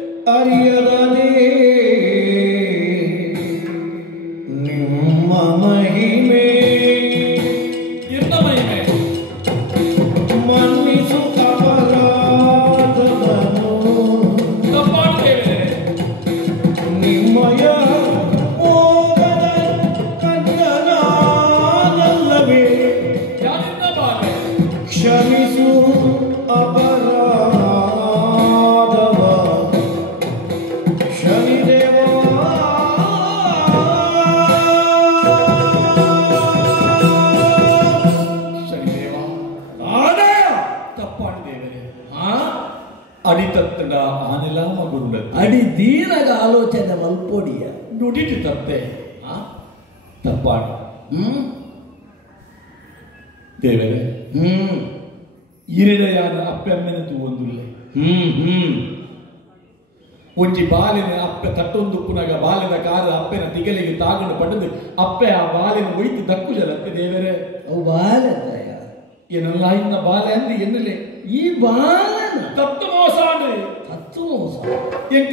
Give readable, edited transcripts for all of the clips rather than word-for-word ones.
ಅರಿಯದೇ ನಿಮ್ಮ ಮಹಿಮೆ ಎಂತ ಮಹಿಮೆ ಮನ್ನಿಸು ಅಪರಾಧವನ್ನು ತಪ್ಪಾಡ್ತೇವೆ ನಿಮ್ಮಯ ಮೋಹದ ಕಂದನಾನಲ್ಲವೇ ಯಾರಿಂದ ಬಾಳೆ ಕ್ಷಮಿಸು ಅಪರಾಧವ ಶನಿದೇವ ಶನಿದೇವ ಆದಾಯ ತಪ್ಪಾಡ್ತೇವೆ ಅಡಿತತ್ತಡ ಆನೆಲ್ಲ ಮಗುಂಡ ಅಡಿ ದೀನಗ ಆಲೋಚನೆ ಮಲ್ಪೊಡಿಯ ನುಡಿಟಿ ತಪ್ಪೆ ತಪ್ಪಾಡ ದೇವರೇ ಇರಿದಯಾದ ಅಪ್ಪೆಮ್ಮೆನದು ಒಂದುಲ್ಲೆ ಒಂಜಿ ಬಾಲಿನ ಅಪ್ಪೆ ತಟ್ಟೊಂದು ಪುನಗ ಬಾಲಿನ ಕಾಲ ಅಪ್ಪೆನ ತಿಗಲಿಗೆ ತಾಗಣು ಪಡೆದು ಅಪ್ಪೆ ಆ ಬಾಲಿನ ಒಯ್ತು ದಕ್ಕು ಜಲತ್ತೆ ದೇವರೇ ಅವು ಬಾಲದಯ ಏನಲ್ಲ ಇನ್ನ ಬಾಲೆ ಅಂದು ಎನ್ನಲೆ ಈ ಬಾಲನ ತತ್ತು ಮೋಸಾಂಡು ಹತ್ತು ಮೋಸ ಎಂಕ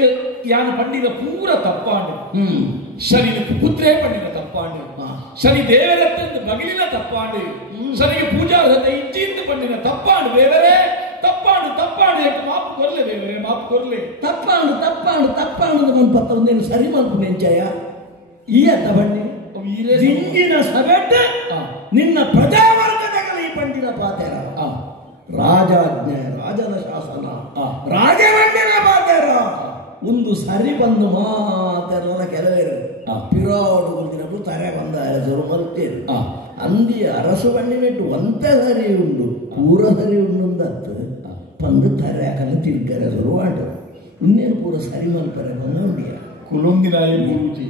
ಯಾನ ಪಂಡಿದ ಪೂರ ತಪ್ಪಾಂಡು ಶನಿಗೆ ಪುತ್ರೇ ಪಂಡಿನ ತಪ್ಪಾಂಡು ಶನಿ ದೇವರತ್ತಂದು ಮಗಿಲಿನ ತಪ್ಪಾಂಡು ಶನಿಗೆ ಪೂಜಾ ಹೃದಯ ಇಚ್ಚಿಂದು ಪಂಡಿನ ತಪ್ಪಾಂಡು ದೇವರೇ ತಪ್ಪಾಂಡು ತಪ್ಪಾಂಡು ಎಂಕ ಮಾಪು ಕೊರ್ಲೆ ದೇವರೇ ಮಾಪು ಕೊರ್ಲೆ ತಪ್ಪಾಂಡು ತಪ್ಪಾಂಡು ತಪ್ಪಾಂಡು ಮನ್ಪತ್ತ ಒಂದೇನು ಸರಿ ಮಲ್ಪು ನೆಂಚಯ ಈ ಅಂತ ಬನ್ನಿ ದಿಂಗಿನ ಸವೆಡ್ಡ ನಿನ್ನ ಪ್ರಜಾವರ್ಗದಗಳ ಈ ಪಂಡಿನ ಪಾತೆರ ರಾಜಾಜ್ಞೆ ರಾಜನ ಶಾಸನ ರಾಜವಂಡಿನ ಪಾತೆರ ಒಂದು ಸರಿ ಬಂದು ಮಾತೆಲ್ಲ ಕೆಲವೇರು ಪಿರಾಡು ಗುಂದಿನప్పుడు ತರೆ ಬಂದ ಅರಸರು ಮಲ್ತೇರು ಅಂದಿ ಅರಸು ಬಣ್ಣಿನೆಟ್ಟು ಒಂತ ಸರಿ ಉಂಡು ಪೂರ ಸರಿ ಉಂಡು ಪಂದು ತರೆ ಕಲ್ಲ ತಿರ್ಗರಸರು ಆಟು ಇನ್ನೇನು ಪೂರ ಸರಿ ಮಲ್ಪರೆ ಬಂದಿಯ ಕುಲುಂದಿನಾಯಿ ಬೂಜಿ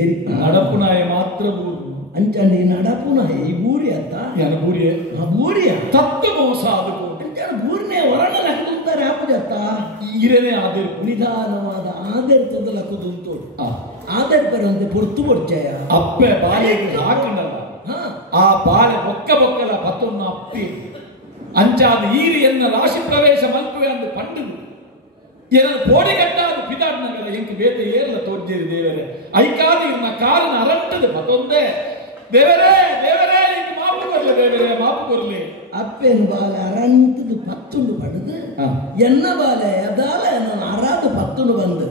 ಏರಿ ನಡಪುನಾಯ ಮಾತ್ರ ಬೂರು ಅಂಚಂಡಿ ನಡಪುನಾಯ ಈ ಬೂರಿ ಅತ್ತ ಯಾನ ಬೂರಿಯ ಬೂರಿಯ ತತ್ತು ಮೋಸ ಅದು ಅಂಚನ ಬೂರಿನೇ ಹೊರಣ ಲಕ್ಕುತ್ತಾರೆ ಆಪುಜತ್ತ ಈರನೇ ಆದಿರು ನಿಧಾನವಾದ ಆದರ್ತದ ಲಕ್ಕುದು ಆದರ್ಪರಂತೆ ಪೊರ್ತು ಪೊರ್ಚಯ ಅಪ್ಪೆ ಬಾಲೆಗೆ ಹಾಕಂಡಲ್ಲ ಆ ಬಾಲೆ ಬೊಕ್ಕ ಬೊಕ್ಕಲ ಪತ್ತೊನ್ನ ಅಪ್ಪಿ ಅಂಚಾದ ಈರಿ ಎನ್ನ ರಾಶಿ ಪ್ರವೇಶ ಮಲ್ಪುವೆ ಅಂದು ಪಂಡುದು ಎನ್ನ ಕೋಡಿಗಟ್ಟಾದ ಪಿದಾಡ್ನಗಲ ಎಂಕ ಬೇತೆ ಏರ್ಲ ತೋರ್ಜೇರಿ ದೇವರೇ ಐಕಾದಿ ಇನ್ನ ಕಾರಣ ಅರಂಟದ ಪತ್ತೊಂದೇ ದೇವರೇ ದೇವರೇ ಎಂಕ ಮಾಪು ಕೊರ್ಲೆ ದೇವರೇ ಮಾಪು ಕೊರ್ಲೆ ಅಪ್ಪೇನು ಬಾಲೆ ಅರಂತದು ಪತ್ತುಂಡು ಪಡೆದು ಎನ್ನ ಬಾಲೆ ಎದಾಲ ನನ್ನ ಅರಾದು ಪತ್ತುಂಡು ಬಂದು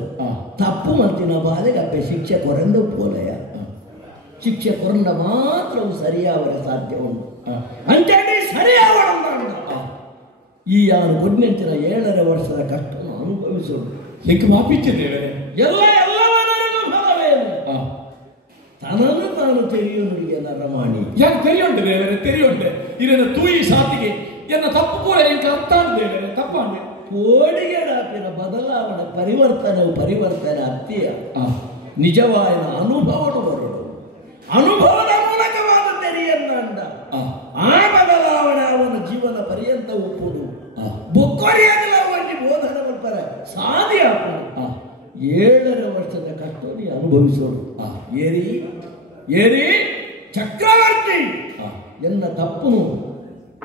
ತಪ್ಪು ಮಲ್ತಿನ ಬಾಲೆಗೆ ಅಪ್ಪೆ ಶಿಕ್ಷೆ ಕೊರಂದು ಪೋಲೆಯ ಶಿಕ್ಷೆ ಕೊರಂಡ ಮಾತ್ರವು ಸರಿಯಾವರ ಸಾಧ್ಯ ಉಂಟು ಅಂಚಂಡಿ ಸರಿಯಾವಣ ಈ ಯಾರು ಕೊಡ್ನೆಂಚಿನ 7 ವರ್ಷದ ಕಷ್ಟವನ್ನು ಅನುಭವಿಸೋದು ಎಂಕ ಮಾಪಿಚ್ಚೆ ದೇವರೇ ಎಲ್ಲವನ್ನೂ ಫಲವೇನು ತನನ್ನು ತಾನು ತೆರೆಯುವನಿಗೆ ನರಮಾಣಿ ಯಾಕೆ ತೆರೆಯುಂಟು ದೇವರೇ ತೆರೆಯುಂಟೆ ಇದನ್ನ ತೂಯಿ ಸಾತಿಗೆ ಎನ್ನ ತಪ್ಪು ಕೂಡ ಎಂಕ ಅರ್ಥ ದೇವರೇ ತಪ್ಪಾಂಡೆ ಕೋಡಿಗೆ ಡಾಪಿನ ಬದಲಾವಣೆ ಪರಿವರ್ತನೆ ಅತ್ತೆಯ ನಿಜವಾದ ಅನುಭವನು ಬರಲು ಅನುಭವದ ಮೂಲಕವಾದ ತೆರೆಯನ್ನಂಡ ಆ ಬದಲಾವಣೆ ಅವನ ಜೀವನ ಪರ್ಯಂತ ಒಪ್ಪುದು ಬೊಕ್ಕೊರಿಯಾಗಲ ಅವನಿಗೆ ಬೋಧನೆ ಮಾಡ್ತಾರೆ ಸಾಧ್ಯ 7 ವರ್ಷದ ಕಷ್ಟವನ್ನು ಅನುಭವಿಸೋದು ಏರಿ ಚಕ್ರವರ್ತಿ ಎನ್ನ ತಪ್ಪು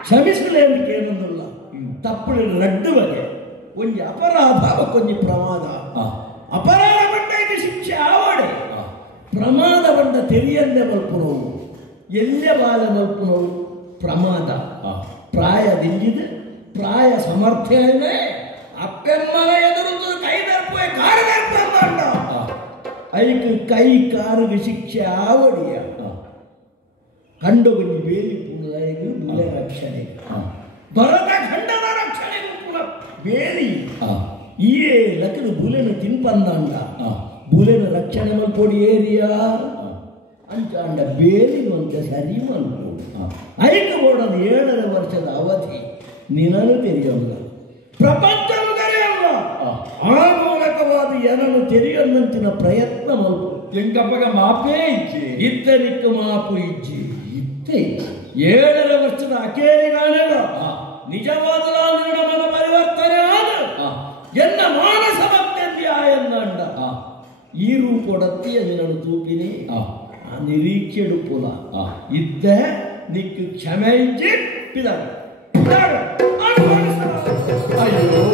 ಕ್ಷಮಿಸಲೇನಿಕೆ ಏನೊಂದಿಲ್ಲ ತಪ್ಪು ಲಡ್ಡು ಬಗೆ ಒಂಜಿ ಅಪರಾಧ ಕೊಂಜಿ ಪ್ರಮಾದ ಅಪರಾಧ ಬಂಡ ಇದು ಶಿಕ್ಷೆ ಆವಾಡೆ ಪ್ರಮಾದ ಬಂಡ ತೆರಿಯಲ್ಲೇ ಮಲ್ಪುನವು ಎಲ್ಲೇ ಬಾಲ ಮಲ್ಪುನವು ಪ್ರಮಾದ ಪ್ರಾಯದಿಂದಿದೆ ಪ್ರಾಯ ಸಮರ್ಥನೆ ಅಪ್ಪೆಮ್ಮನ ಎದುರು ಕೈದರ್ಪೆ ಕಾರದರ್ಪಂಡ ಐಕ್ ಕೈ ಕಾರಿಗೆ ಶಿಕ್ಷೆ ಆವಡಿಯ ಕಂಡು ಬಂದು ಬೇಲಿ ಪುನಃ ಬುಲೆ ರಕ್ಷಣೆ ಬರದ ಖಂಡದ ರಕ್ಷಣೆ ಬೇಲಿ ಈ ಲಕ್ಕದ ಬುಲೆನ ತಿನ್ಪಂದ ಬುಲೆನ ರಕ್ಷಣೆ ಮಲ್ಪೊಡಿ ಏರಿಯಾ ಅಂಚಾಂಡ ಬೇಲಿ ಒಂದ ಸರಿ ಮಲ್ಪು ಐಕ ಓಡದ 7 ವರ್ಷದ ಅವಧಿ ನಿನನು ತೆರೆಯಲ್ಲ ಪ್ರಪಂಚನು ತೆರೆಯಲ್ಲ ಆ ಮೂಲಕವಾದ ಏನನ್ನು ತೆರೆಯನ್ನಂತಿನ ಪ್ರಯತ್ನ ಮಲ್ಪು ಎಂಕಪ್ಪಗ ಮಾಪೇ ಇಜ್ಜಿ ಇತ್ತರಿಕ್ಕ ಮಾಪು ಇಜ್ಜಿ ಇತ್ತೆ 7 ವರ್ಷದ ಅಕೇರಿಗಾನೆಗ ನಿಜವಾದ ಮನ ಪರಿವರ್ತನೆ ಆದ ಎನ್ನ ಮಾನಸ ಮಧ್ಯದ್ಯಾ ಎನ್ನಂಡ ಈ ರೂಪೊಡತ್ತಿಯ ನಿನ್ನನ್ನು ತೂಪಿನಿ ಆ ನಿರೀಕ್ಷೆಡು ಪುಲ ಇದ್ದ ನಿಕ್ಕು ಕ್ಷಮೆ ಇಜ್ಜಿ ಪಿದಾಡ ಅಯ್ಯೋ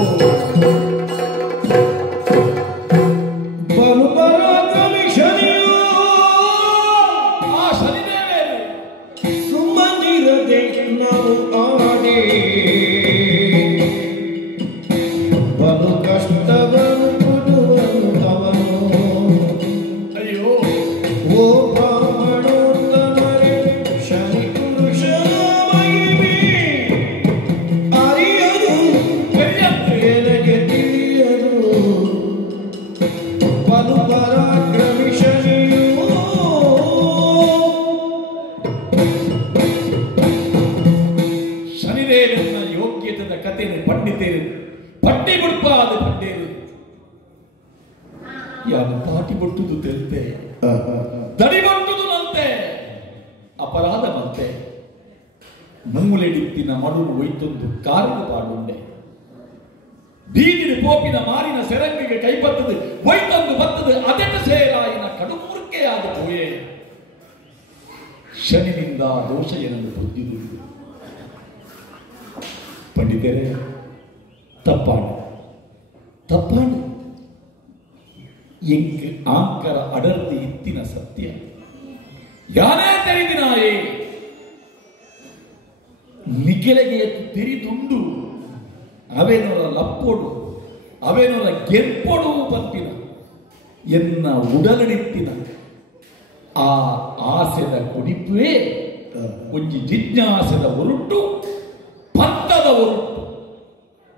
ಬಲು ಪರಾಕ್ರಮಿ ಶನಿಯು ಶನಿದೇವನ ಯೋಗ್ಯತೆಯ ಕಥೆಯನ್ನು ಪಂಡಿತೇರು ಪಟ್ಟಿ ಬಿಡ್ಪಾದ ಪಂಡೇರು ಯಾರು ಪಾಟಿ ಬಟ್ಟುದು ತೆಲ್ತೆ ದಡಿ ಬಟ್ಟುದು ನಂತೆ ಅಪರಾಧ ನಂತೆ ಮೂಲೆಡಿತ್ತಿನ ಮಡುವು ಒಯ್ತೊಂದು ಕಾರಿನ ಪಾಡುಂಡೆ ಬೀದಿನ ಪೋಪಿನ ಮಾರಿನ ಸೆರಂಗಿಗೆ ಕೈಬತ್ತದು ಒಯ್ತೊಂದು ಬತ್ತದು ಅದೆಂದು ಸೇರಾಯಿನ ಕಡುಮೂರ್ಕೆಯಾದ ಪೋಯೆ ಶನಿನಿಂದ ದೋಷ ಎನನ್ನು ಬುದ್ಧಿದು ಪಂಡಿತರೇ ತಪ್ಪಾಡು ತಪ್ಪಾಡು ಎಂಕ್ ಆಂಕರ ಅಡರ್ದಿ ಇತ್ತಿನ ಸತ್ಯ ಯಾನೇ ತೆರಿದಿನಾಯೇ ನಿಖಿಲೆಗೆ ತೆರಿದುಂಡು ಅವೇನೋರ ಲಪ್ಪೋಡು ಅವೇನೋರ ಗೆರ್ಪೊಡು ಪಂಪಿನ ಎನ್ನ ಉಡಲಡಿತ್ತಿನ ಆ ಆಸೆದ ಕುಡಿಪೇ ಒಂಜಿ ಜಿಜ್ಞಾಸೆದ ಒರುಟು ಪಂಥದ ಒರುಟು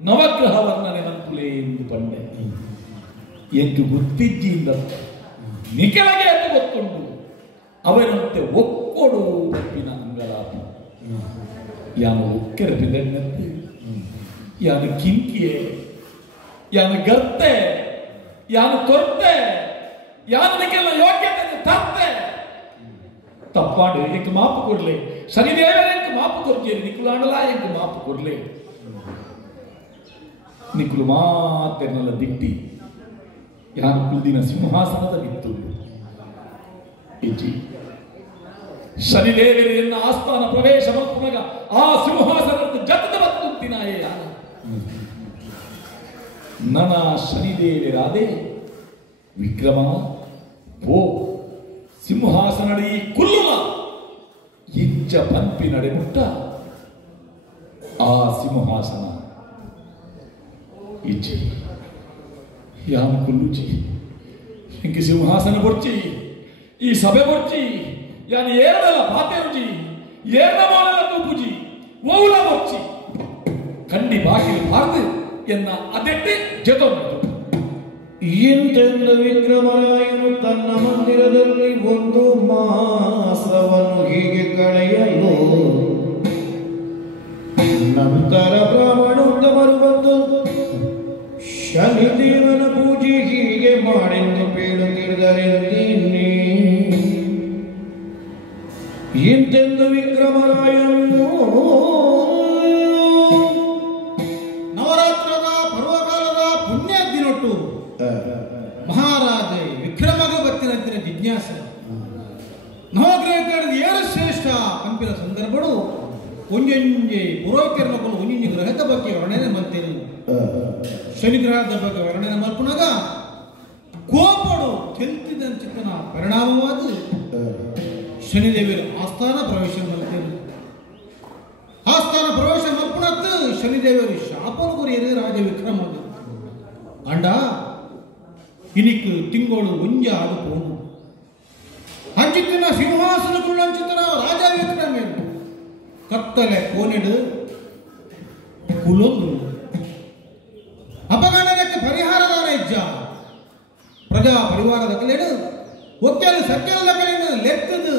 ನವಗ್ರಹ ವರ್ಣನೆ ನಂತುಲೇ ಎಂದು ಪಂಡೆ ಎಂದು ಗೊತ್ತಿಜ್ಜಿಯಿಂದ ನಿಖಿಲೆಗೆ ಅಂತ ಗೊತ್ತುಂಟು ಅವನಂತೆ ಒಕ್ಕೊಡು ಪಂಪಿನ ಅಂಗಲಾಪಿ ಯಾನು ಒಕ್ಕೆರಪಿದಂತೆ ಯಾನು ಕಿಂಕಿಯೇ ಯಾನು ಗರ್ತೆ ಯಾನು ತೊರ್ತೆ ಯಾನು ನಿಕ್ಕೆಲ್ಲ ಯೋಗ್ಯತೆ ತರ್ತೆ ತಪ್ಪಾಡು ಎಂಕ್ ಮಾಪು ಕೊಡ್ಲೆ ಶನಿದೇವರ ಎಂಕ್ ಮಾಪು ಕೊಡ್ತೀರಿ ನಿಕ್ಕುಲಾಡಲ ಎಂಕ್ ಮಾಪು ಕೊಡ್ಲೆ ನಿಕ್ಕುಲು ಮಾತೆರ್ನಲ್ಲ ದಿಟ್ಟಿ ಯಾನು ಕುಲ್ದಿನ ಸಿಂಹಾಸನದ ಬಿತ್ತು ಇಜ್ಜಿ ಶನಿದೇವರನ್ನ ಆಸ್ಥಾನ ಪ್ರವೇಶ ಮಗ ಆ ಸಿಂಹಾಸನದ ಜಗದ ಬತ್ತುತ್ತಿನಾಯೇ ಯಾರು ನನ ಶನಿದೇವರಾದೆ ವಿಕ್ರಮ ಓ ಸಿಂಹಾಸನಡಿ ಕುಲ್ಲುಲ ಇಂಚ ಪಂಪಿ ನಡೆಮುಟ್ಟ ಆ ಸಿಂಹಾಸನ ಇಜ್ಜಿ ಯಾನು ಕುಲ್ಲುಜಿ ಇಂಕ ಸಿಂಹಾಸನ ಬೊರ್ಚಿ ಈ ಸಭೆ ಬೊರ್ಚಿ ಯಾನು ಏರದಲ್ಲ ಪಾತೆರುಜಿ ಏರ್ನ ಮಾಡಲ್ಲ ತೂಪುಜಿ ಓವುಲ ಬೊರ್ಚಿ ಕಂಡಿ ಬಾಗಿಲು ಬಾರ್ದು ಎನ್ನ ಅದೆಟ್ಟೆ ಜೊತೆ ಇಂತೆಂದು ವಿಕ್ರಮರಾಯನು ತನ್ನ ಮಂದಿರದಲ್ಲಿ ಒಂದು ಮಾಸವನ್ನು ಹೀಗೆ ಕಳೆಯಲು ನಂತರ ಬ್ರಾಹ್ಮಣೋತ್ತಮರು ಬಂದು ಶನಿದೇವನ ಪೂಜೆ ಹೀಗೆ ಮಾಡೆಂದು ಬೇಡುತ್ತಿರುವುದರೆಂದಿನ್ನಿ ಇಂತೆಂದು ವಿಕ್ರಮರಾಯನು ನವರಾತ್ರದ ಪರ್ವಕಾಲದ ಪುಣ್ಯ ದಿನೊಟ್ಟು ಮಹಾರಾಜ ವಿಕ್ರಮಗ ಬತ್ತಿನಂತಿನ ಜಿಜ್ಞಾಸೆ ನವಗ್ರಹ ಏಳು ಶ್ರೇಷ್ಠ ಪಂಪಿನ ಸಂದರ್ಭಗಳು ಒಂಜೊಂಜೆ ಪುರೋಹಿತರನ್ನು ಒಂಜೊಂಜಿ ಗ್ರಹದ ಬಗ್ಗೆ ವರ್ಣನೆ ಮಾಡ್ತೇನೆ ಶನಿ ಗ್ರಹದ ಬಗ್ಗೆ ವರ್ಣನೆ ಮಾಡ್ಕೊಂಡಾಗ ಕೋಪಡು ಚೆಲ್ತಿದ ಚಿತ್ತನ ಪರಿಣಾಮವಾದ ಶನಿದೇವರ ಆಸ್ಥಾನ ಪ್ರವೇಶ ಮಾಡ್ತೇನೆ ಆಸ್ಥಾನ ಪ್ರವೇಶ ಮಾಡ್ಕೊಂಡತ್ತು ಶನಿದೇವರು ಶಾಪನ ಗುರಿಯರು ರಾಜ ವಿಕ್ರಮ ಅಂಡ ಇನಿಕ್ ತಿಂಗಳು ಒಂಜ ಆಡು ಪೋನು ಅಂಚಿತ್ತಿನ ಸಿಂಹಾಸನಗಳು ಅಂಚಿತ್ತಿನ ರಾಜ ವಿಕ್ರಮ ಕತ್ತಲೆ ಕೋನೆಡು ಕುಲೊಂದು ಅಪಘಾತಕ್ಕೆ ಪರಿಹಾರದ ಹೆಜ್ಜ ಪ್ರಜಾ ಪರಿವಾರದ ಕಲೆಡು ಒಕ್ಕೆಲು ಸಕ್ಕೆಲ್ಲ ಕಲೆಯನ್ನು ಲೆಕ್ಕದು